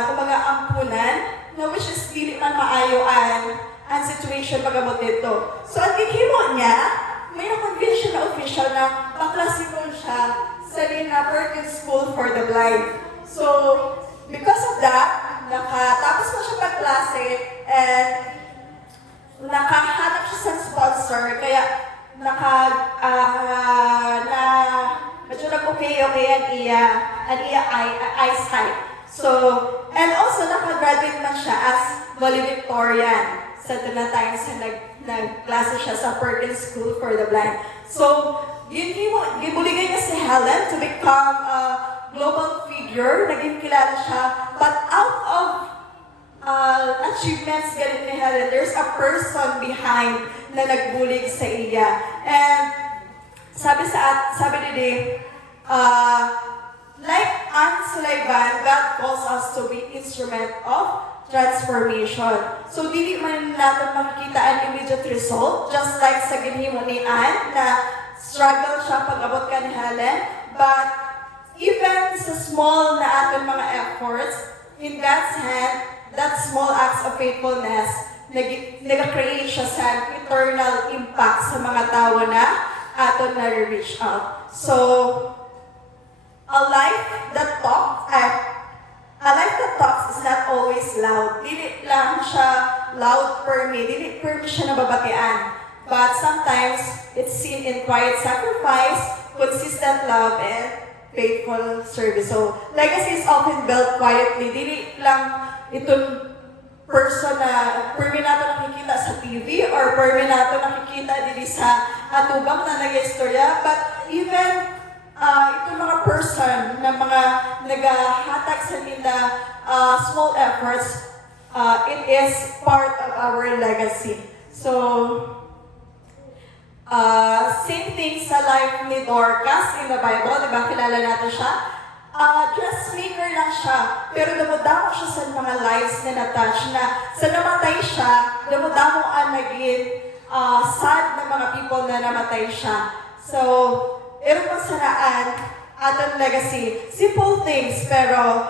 kumaga ampunan, na which is dili man maayo ang situation pagamot dito. So, ang gihimo niya, may na-convince siya na official na paklasikon siya sa Perkins School for the Blind. So, because of that, nakatapos na siya pagklase, and nakahanap siya sa sponsor, kaya medyo nag-okay ang iya eyesight. So, and also nakagraduate na siya as valedictorian sa time sa nagklase siya sa Perkins School for the Blind. So, gibuligay niya si Helen to become a global figure, naging kilala siya, but out of achievements galit ni Helen, there's a person behind na nagbulig sa iya. And sabi ni Dave, like Anne Sulaiman, God calls us to be instrument of transformation. So, dili man natin makikita ang immediate result, just like sa ginhimo ni Anne, na struggle siya pag-abot ka ni Helen, but even sa small na aton mga efforts, in God's hand, that small acts of faithfulness, nag-create siya sa eternal impact sa mga tao na aton na reach out. So, a life that talks is not always loud. Dili lang siya loud per me. Dili per me siya nababatian. But sometimes, it's seen in quiet sacrifice, consistent love, and faithful service. So, legacy is often built quietly. Dili lang itong person na per me nato nakikita sa TV or per me nato nakikita dili sa atubang na nag-istorya. But even itong mga person na mga nagahatag sa nila small efforts, it is part of our legacy. So, same thing sa life ni Dorcas in the Bible, di ba? Kilala natin siya. Dressmaker lang siya, pero dumudamo siya sa mga lives na na-touch na sa namatay siya, dumudamo ang naging sad na mga people na namatay siya. So, pero sanaan, ating legacy, simple things, pero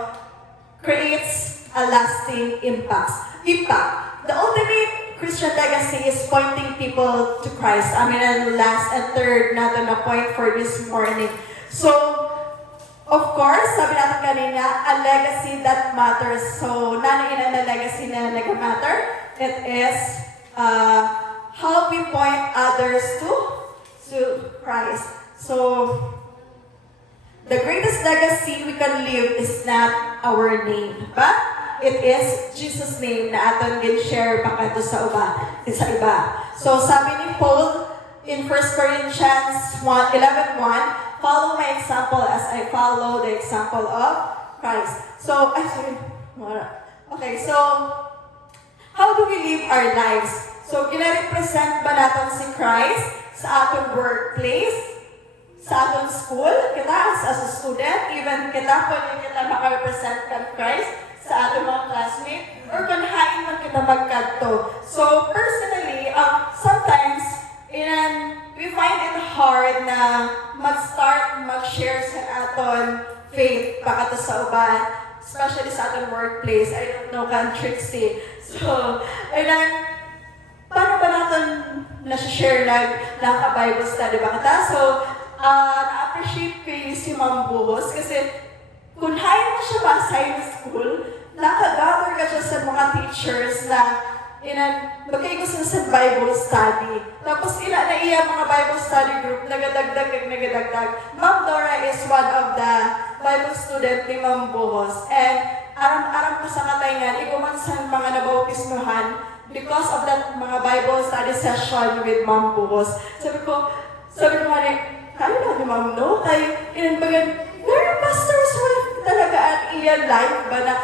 creates a lasting impact. The ultimate Christian legacy is pointing people to Christ. And last and third natin na point for this morning. So, of course, sabi natin kanina, a legacy that matters. So, nanain ang legacy na nag-matter. It is how we point others to Christ. So, the greatest legacy we can leave is not our name, but it is Jesus' name na aton gin-share pa kadto sa iba. So, sabi ni Paul in 1 Corinthians 11:1, follow my example as I follow the example of Christ. So, okay, so, how do we live our lives? So, gina-represent ba natin si Christ sa atong workplace, sa atong school, kita as a student, even kita po yung kita makarepresent kan Christ sa atong mga classmates, or kung hain man kita magkadto. So, personally, sometimes, we find it hard na mag-share sa aton faith baka to sa uban, especially sa aton workplace. I don't know kang Trixie. So, paano ba natin na-share naka-Bible study ba kita? So, na-appreciate ko yung si Ma'am Buhos kasi kung hain mo siya basay na school, nakagather ka siya sa mga teachers na magkaigo sila sa Bible study. Tapos na iya mga Bible study group, nagadagdag. Ma'am Dora is one of the Bible student ni Ma'am Buhos. And aram ko sa katayngan, iguman sa mga nabautismuhan because of that mga Bible study session with Ma'am Buhos. Sabi ko kaya na ni Ma'am, no? Kaya, very pastor's wife talaga at iyan life ba na,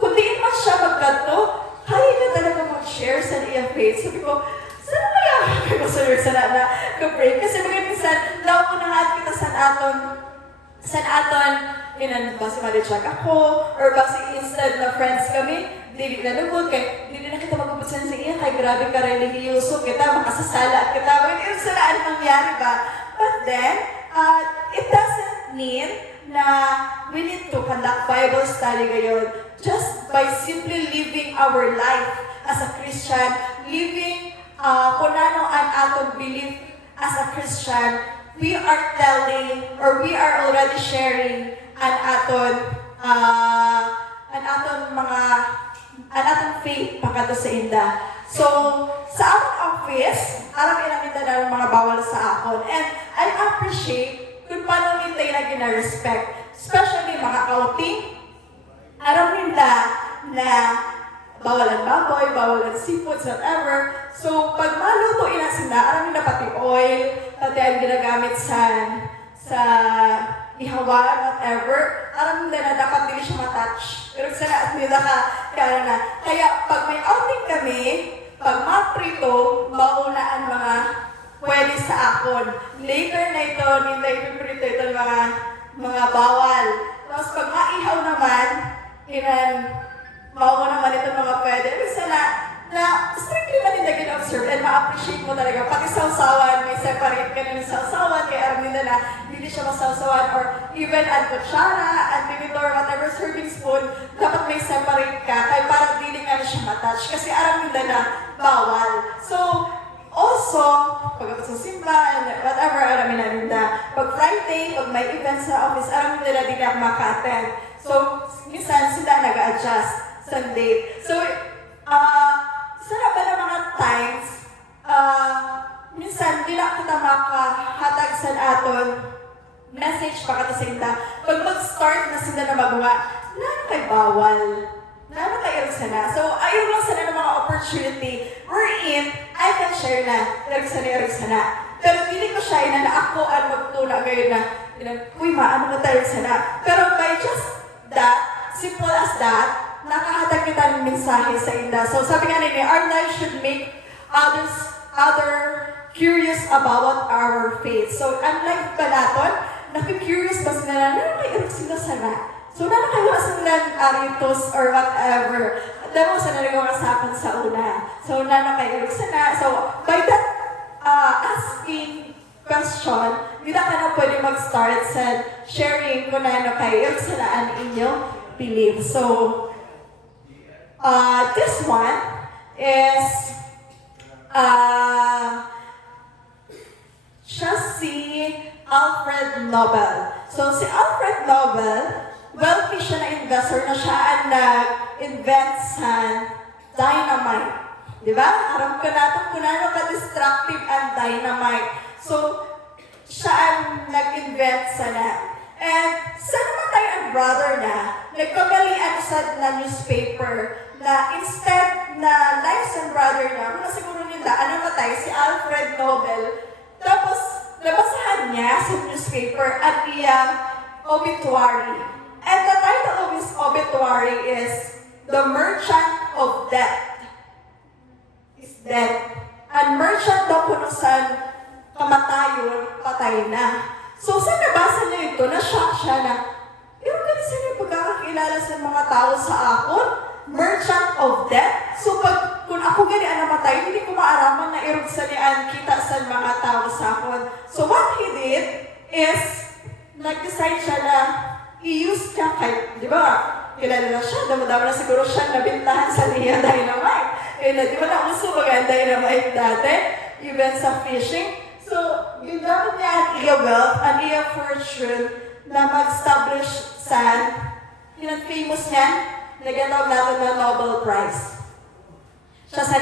kung diin man siya magkanto, kaya na talaga mag-share sa iya faith. Sabi ko, saan kaya mag-share sa na ka-pray? Kasi minsan, nauunahan kita sa aton, ba si Marichak ako, or ba si instead na friends kami, dili na lugod, kaya dili na kita magpupunsan sa iya, kaya grabe ka religyoso kita, makasasala kita, hindi sa saan mangyari ba? But then, it doesn't mean na we need to conduct Bible study ngayon. Just by simply living our life as a Christian, living kung ano ang atong belief as a Christian, we are telling or we are already sharing an aton faith pakato sa inda. So, sa among office, alam ilang na mga bawal sa akon. And I appreciate kung paano nila na gina-respect. Especially mga outing. Alam nila na bawal ang baboy, bawal ang seafoods, whatever. So, pag maluto ina sila, alam nila pati oil, pati ang ginagamit sa ihawan, whatever, alam nila na dapat hindi siya matouch. Pero sana at nila kaya pag may outing kami, pag maprito, mauna ang mga pwede sa akon. Later na ito, nila ipiprito ito mga bawal. Tapos pag maihaw naman, mauna naman ito mga pwede. Kasi na strictly na nila gina-observe and ma-appreciate mo talaga. Pati sausawan, may separate ka na ng sausawan, kaya alam nila na hindi hindi siya masawsawan or even at kutsara, at bimitor, whatever serving spoon, dapat may separate ka kaya para dili nga na siya matouch kasi aram nila na bawal. So, also, pag sa simba and whatever, aram nila nila. Pag Friday, pag may event sa office, aram nila din ako maka-attend. So, minsan sila nag-adjust sa date. So, sana ba na mga times, minsan, di na kita makahatag sa aton message pa kata sa inda. Pag mag-start na sila na magawa, lalo kay bawal. Lalo kay irog sana. So, ayaw lang sana ng mga opportunity wherein I can share na irog sana. Pero hindi ko siya na ako at magtuna ngayon na, uy, maano ka tayo sana. Pero by just that, simple as that, nakahatag kita ng mensahe sa inda. So, sabi nga nila, our life should make other curious about our faith. So, unlike Balaton, naku-curious ba sila na, nakakaiirog sila sana. So, nakakaiwa sila aritos or whatever. Damo sa narigawasapan sa una. So, nakakaiirog sana. So, by that asking question, hindi na ka na pwede mag-start sa sharing kung na nakaiirog sila ang inyong belief. So, this one is siya si Alfred Nobel. So, si Alfred Nobel, wealthy siya na investor na siya ang nag-invent sa dynamite. Di ba? Aram ko natin kung ano ka-destructive ang dynamite. So, siya ang nag-invent sa na. And, sa namatay ang brother na, nagkamalian sa na newspaper na instead na life sa brother na, kung siguro nila, namatay si Alfred Nobel. Tapos, nabasahan niya sa newspaper at iyang obituary. And the title of his obituary is The Merchant of Death is Dead. And merchant daw kung saan kamatayon, patay na. So, sa nabasa niya ito, na-shock siya na, pero kasi niya pagkakakilala sa mga tao sa akon, merchant of death. So, kung ako gani ang namatay, hindi ko maaraman na irog sa niyan kita sa mga tao sa akon. So, what he did is, nag-decide siya na i-use niya kay, di ba, kilala na siya, damo-damo na siguro siya nabintahan sa niya dynamite. Eh, di ba na uso mga dynamite dati, even sa fishing. So, ginamit niya ang iya wealth, ang iya fortune na mag-establish sa, yun famous niya, nagatawag natin na Nobel Prize. Siya sa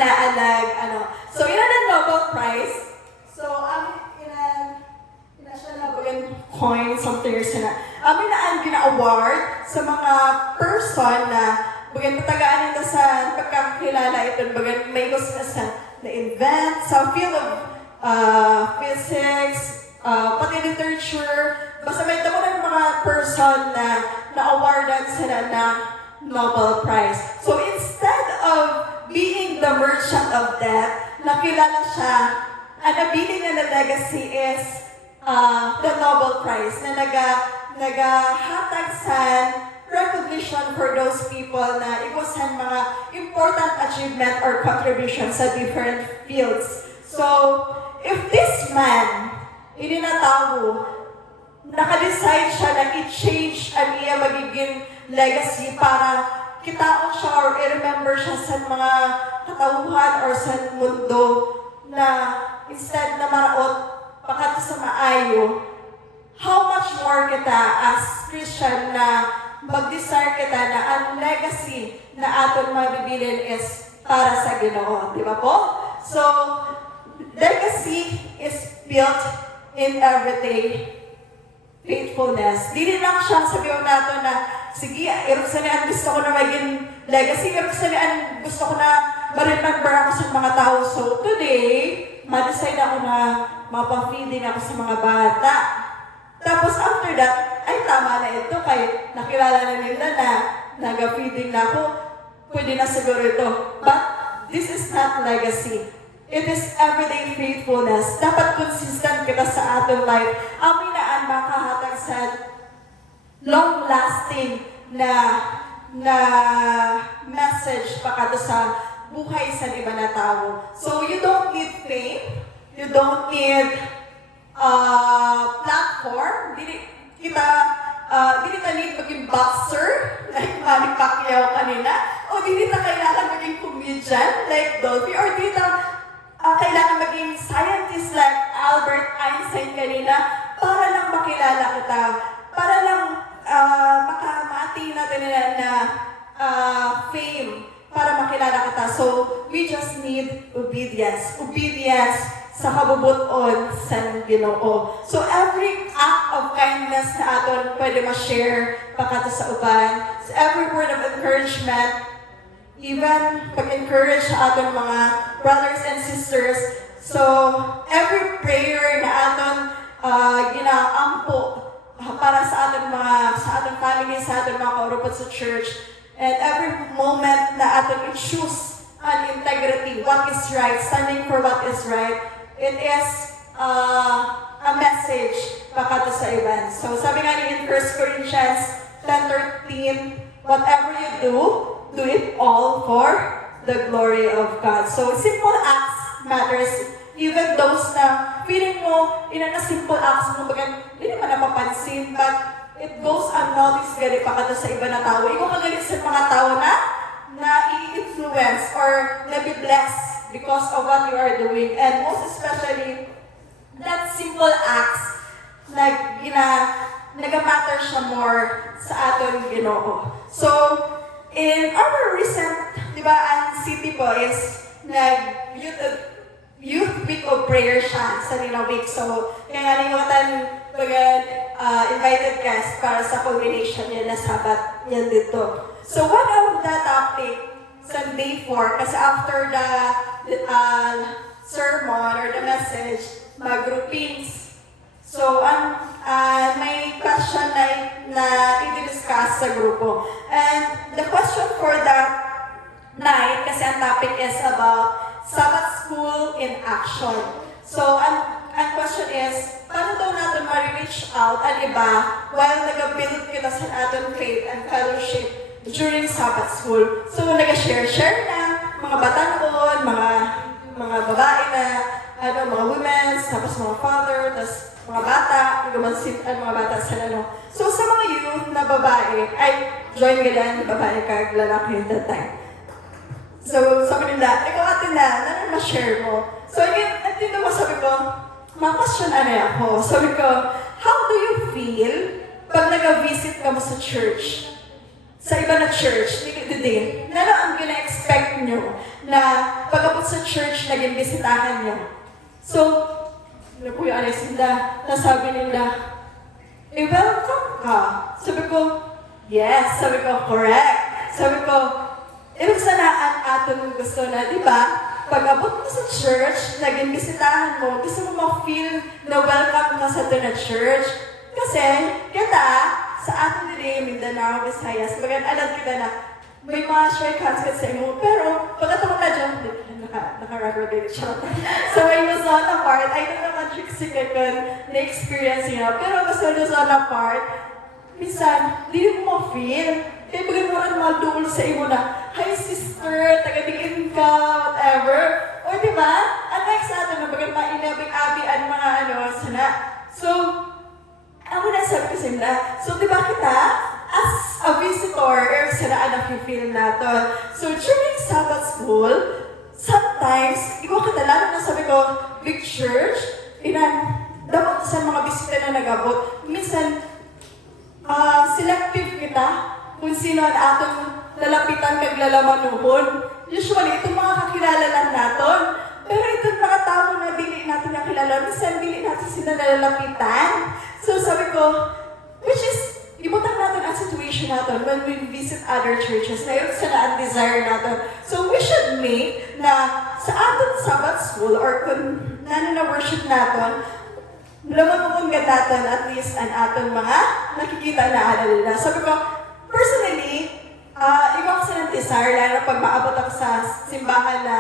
So, yun ang Nobel Prize. So, siya na bagan coin, something or sana. Na ang gina-award sa mga person na bagan patagaan nila sa pagkakilala ito, bagan may gusto na sa na-invent, sa field of physics, pati literature, basta may damo ng mga person na na-awardan sila ng Nobel Prize. So instead of being the merchant of death, nakilala siya, ang nabili niya na legacy is the Nobel Prize na nagahatag sa recognition for those people na ikusan mga important achievement or contribution sa different fields. So, if this man, ininatawo, naka-decide siya na i-change ang iya magiging legacy para kitaon siya or i-remember siya sa mga katauhan or sa mundo na instead na maraot pakato sa maayo, how much more kita as Christian na mag-desire kita na ang legacy na aton mabibilin is para sa Ginoo, di ba po? So, legacy is built in everyday faithfulness. Di lang siya sabihin natin na, sige, iruksan ang gusto ko na maging legacy, iruksan ang gusto ko na ma-remember ako sa mga tao. So today, ma-decide ako na mapa-feeding ako sa mga bata. Tapos after that, ay tama na ito, kay nakilala na nila na nag-feeding na ako, pwede na siguro ito. But this is not legacy. It is everyday faithfulness. Dapat consistent kita sa ating life. Amin na ang makahatag sa long-lasting na message pakato sa buhay sa iba na tao. So you don't need fame. You don't need platform, dili ka need maging boxer, like Manny Pacquiao kanina, o dili ka kailangan maging comedian, like Dolphy, or dili ka kailangan maging scientist like Albert Einstein kanina, para lang makilala kita, para lang makamati natin nila na fame, para makilala kita. So, we just need obedience. Obedience sa kabubuton sa Ginoo. So, every act of kindness na aton pwede ma-share pagkato sa uban. So, every word of encouragement, even pag-encourage sa aton mga brothers and sisters. So, every prayer na aton ginaampo para sa aton family, sa aton mga kaurupot sa church. And every moment na aton i-choose an integrity, what is right, standing for what is right, it is a message pagkato sa iban. So sabi nga ni in 1 Corinthians 10:13, whatever you do it all for the glory of God. So simple acts matters. Even those na feeling mo, na simple acts mo, hindi naman napapansin, but it goes unnoticed gali pa sa iba na tao. Ikaw kagalit sa mga tao na i-influence or na-be-bless because of what you are doing. And most especially, that simple acts na nag-matter siya more sa aton Ginoo. So, in our recent, di ba, ang city po is youth week of prayer siya sa Nina Week. So, kaya nga ningwatan invited guest para sa culmination niya na Sabat yan dito. So, one of the topic sa day 4, kasi after the sermon or the message, mag-groupings. So, may question na i-discuss sa grupo. And the question for that night, kasi ang topic is about Sabbath School in Action. So, ang question is, paano daw natin ma-reach out ang iba while nag-build kita sa ating faith and fellowship during Sabbath School? So, nag-share na mga batanon, mga babae na, mga women, tapos mga father, tapos mga bata, gumansit ang mga bata sa So, sa mga youth na babae, ay, join ka lang, babae ka, lalaki that time. So, sabi nila, ikaw atin na ma-share mo. So, again, dito mo sabi ko, ma-question ako. Sabi ko, how do you feel pag nag-visit ka mo sa church? Sa iba na church, din. Ano ang gina-expect nyo na pag-abot sa church, naging bisitahan nyo? So, Kuya Alesinda, nasabi nila, welcome ka. Sabi ko, yes. Sabi ko, correct. Sabi ko, ibig sanaan aton gusto na, di ba? Pag-abot mo sa church, naging bisitahan mo, gusto mo ma-feel na welcome ka sa ito na church. Kasi, kita, sa atin nila, Mindanao, Visayas, alam kita na, may mga share hands ka sa imo, pero pagkatapos na dyan, naka-rubber siya. So, may Luzon na part, I don't naman tricksy ka na-experience niya, pero basta Luzon na part, minsan, di mo ma-feel. Kaya bagay mo rin madul sa imo na, hi sister, taga-tingin ka, whatever. O diba? Ang next natin na bagay mainabing-abian mga sana. So, ako na sabi ko sa nila, so diba kita, as a visitor, sana na feel natin. So, during Sabbath School, sometimes, ikaw kita, lalo na sabi ko, big church, dapat sa mga bisita na nag-abot, minsan, selective kita, kung sino ang atong lalapitan kag lalamanuhon. Usually, itong mga kakilala lang natin. Pero itong mga tao na dili natin nakilala, minsan dili natin sila nalalapitan. So sabi ko, which is, ibutang natin ang situation natin when we visit other churches. Na yun sila ang desire natin. So we should make na sa ating Sabbath School or kung na-worship natin, lamanuhon ka natin at least ang ating mga nakikita na alala. Sabi ko, personally, iba kasi ng desire, lalo pag maabot ako sa simbahan na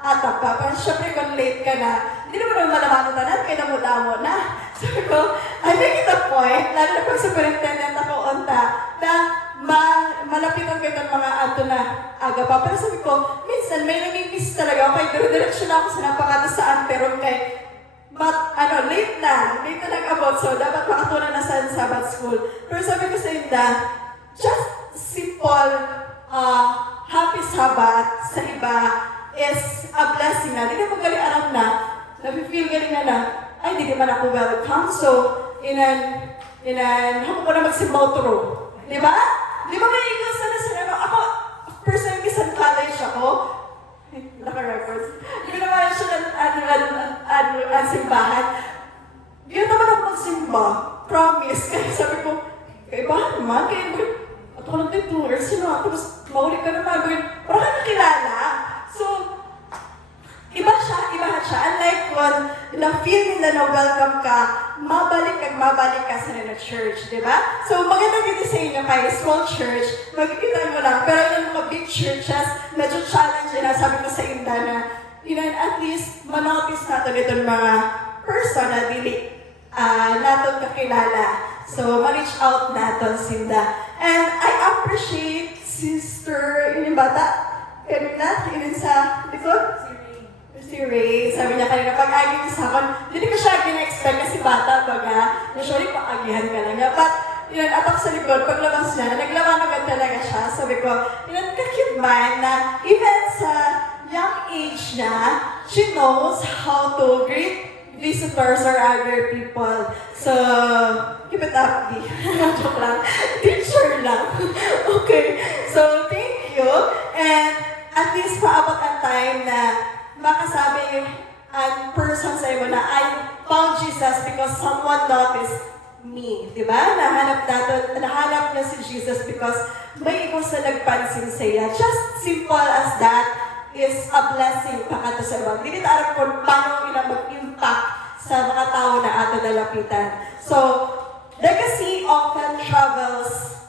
atap pa. Pero syempre, kung late ka na, hindi naman malaman na tanan, kaya namudamo na. Sabi ko, I make it a point, lalo na pag superintendent ako unta, na malapitan ko itong mga ato na aga pa. Pero sabi ko, minsan may namimiss talaga ako, kaya dire-direksyon ako sa napakata saan, pero kay late na nag-abot, so dapat makatuna na sa Sabbath school. Pero sabi ko sa Inda, just simple, happy Sabbath sa iba is a blessing na. Hindi mo galing alam na, nafe-feel galing na ay, hindi man ako welcome. So, hapon ko na magsimba turo. Di ba? Di ba may ikaw sana sa ako, personally sa college ako, naka-records. Hindi ko naman siya ang simbahan. Hindi naman ako magsimba. Promise. Kaya sabi ko, kaibahan naman. Kaya at ako lang din 2 years, tapos mahuli ka naman. Parang ka nakilala. So, iba siya. Unlike when na-feel nila na welcome ka, mabalik ka sa church, di ba? So, maganda dito sa inyo kayo, small church, magkikita mo lang. Pero yung mga big churches, medyo challenge na sabi ko sa Inda na, at least, manotice natin itong mga person na dili natin kakilala. So, ma-reach out natin, Sinda. And I appreciate Sister, yung bata, kanina, yun sa likod. Si Ray, sabi niya kanina, pag-agi sa akin, hindi ko siya gina-expect kasi bata, baga, usually pag-agihan ka lang. But, atap sa likod, paglabas niya, naglaban agad talaga siya. Sabi ko, ka-cute man na even sa young age niya, she knows how to greet visitors or other people. So, keep it up, Di. Joke lang. Teacher lang. Okay. So, thank you. And at least paabot ang time na makasabi ang person sa iyo na I found Jesus because someone noticed me. Diba? Nahanap niya si Jesus because may ikaw sa nagpansin sa iya. Just simple as that is a blessing pakato sa iba. Hindi tayo kung paano ina mag-impact sa mga tao na ato nalapitan. So, legacy often travels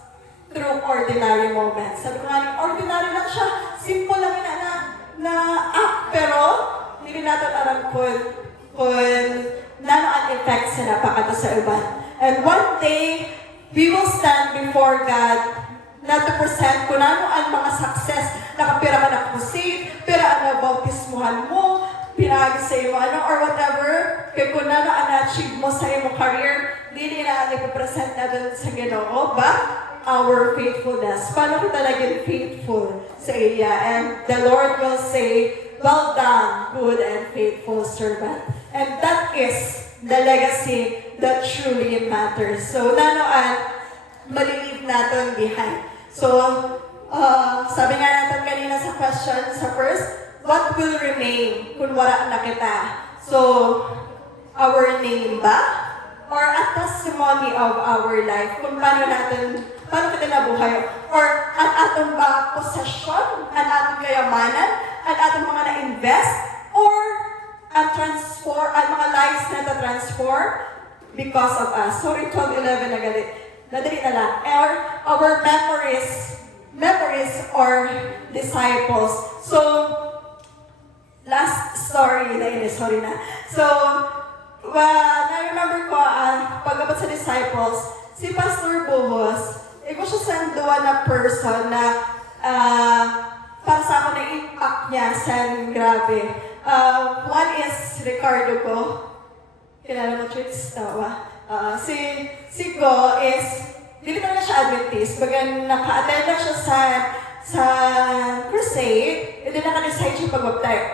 through ordinary moments. Sabi ko nga, ordinary lang siya. Simple lang na act, pero hindi natin alam kung nano ang effects na napakato sa iba. And one day, we will stand before God not to present kung ano ang mga success. Nakapira ka na crusade, pira ang bautismuhan mo, pinagi sa iyo or whatever, kaya kung ano ang na-achieve mo sa iyong career, hindi na ipapresent natin sa Ginoo, ba? Our faithfulness. Paano ko talagang faithful sa iya? And the Lord will say, well done, good and faithful servant. And that is the legacy that truly matters. So, nanoan, malilive natin behind. So, sabi nga natin kanina sa question, sa first, what will remain kung wala na kita? So, our name ba? Or a testimony of our life kung paano kita nabuhay? Or ang atong ba possession, ang atong kayamanan, ang atong mga na-invest, or ang mga lives na na-transform because of us. Sorry, 12:11 na galit. Nadali na lang. Or our memories or disciples. So, last story na yun, sorry na. So, na-remember ko, pag-abot sa disciples, si Pastor Buhos, iko siya sa duwa na person na para sa ako na impact niya sa grabe. One is Ricardo ko. Kilala mo, Trix? Tawa. Si Go is, dili talaga siya Adventist. Baga naka-attend na siya sa crusade, hindi naka-decide siya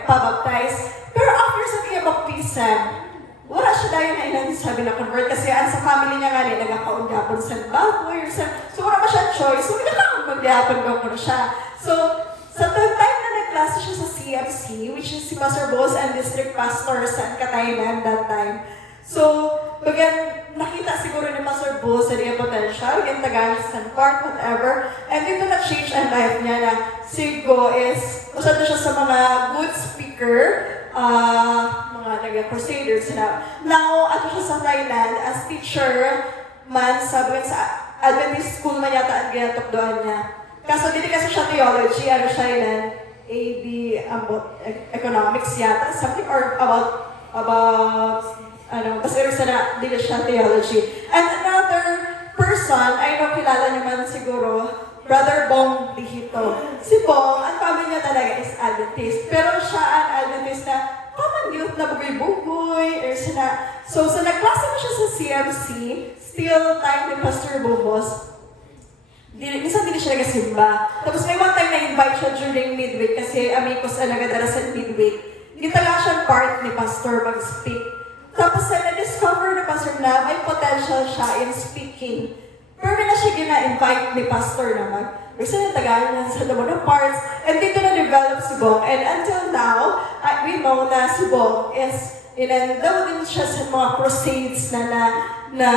pabaptize. Pero after sa kanya baptism, wala siya dahil na ilang sabi na convert kasi ang sa family niya nga nagkakaon-gapon sa baboy or sa... So wala ba siya choice? So nagkakaon mag-gapon ko siya. So sa third time na nagklase siya sa CFC, which is si Pastor Bose and District Pastor sa Kataynan that time. So, bagan nakita siguro ni Pastor Bose sa niya potential, yung Tagalog sa Park, whatever. And dito na-change ang life niya na si Go is, usap na siya sa mga good speaker, mga nag-crusaders na. Now, ato siya sa Thailand as teacher man sa Adventist school man yata ang ginatokdoan niya. Kaso dito kasi siya theology, ano siya yun, AB, economics yata, something or about basta rin sana, dito siya theology. And another person, I know kilala niyo man siguro, Brother Bong Lihito. Si Bong, ang family niya talaga is Adventist. Pero siya ang Adventist na common youth na bugoy-bugoy, or so nagklase mo siya sa CMC, still time ni Pastor Bubos, minsan hindi siya nagasimba. Tapos may one time na-invite siya during midweek kasi amigos na nagadala sa midweek. Hindi talaga siyang part ni Pastor mag-speak. Tapos na-discover ni Pastor na may potential siya in speaking. Pero na siya gina-invite ni Pastor naman. Kasi natagal niya sa naman ng parts. And dito na-develop si Bong. And until now, we know na si Bong is inandaw din siya sa mga crusades na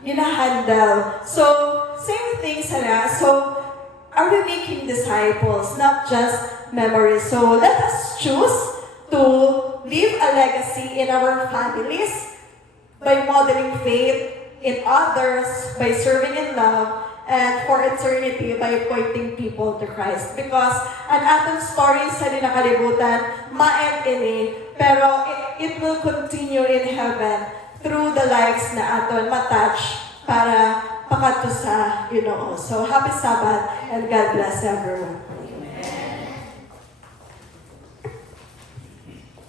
gina-handle. So, same thing sana. So, are we making disciples, not just memories? So, let us choose to leave a legacy in our families by modeling faith in others, by serving in love, and for eternity by pointing people to Christ. Because an atong story sa di nakalibutan, ma-end ini, pero it will continue in heaven through the lives na aton matouch para pakato sa Ginoo. So, happy Sabbath and God bless everyone.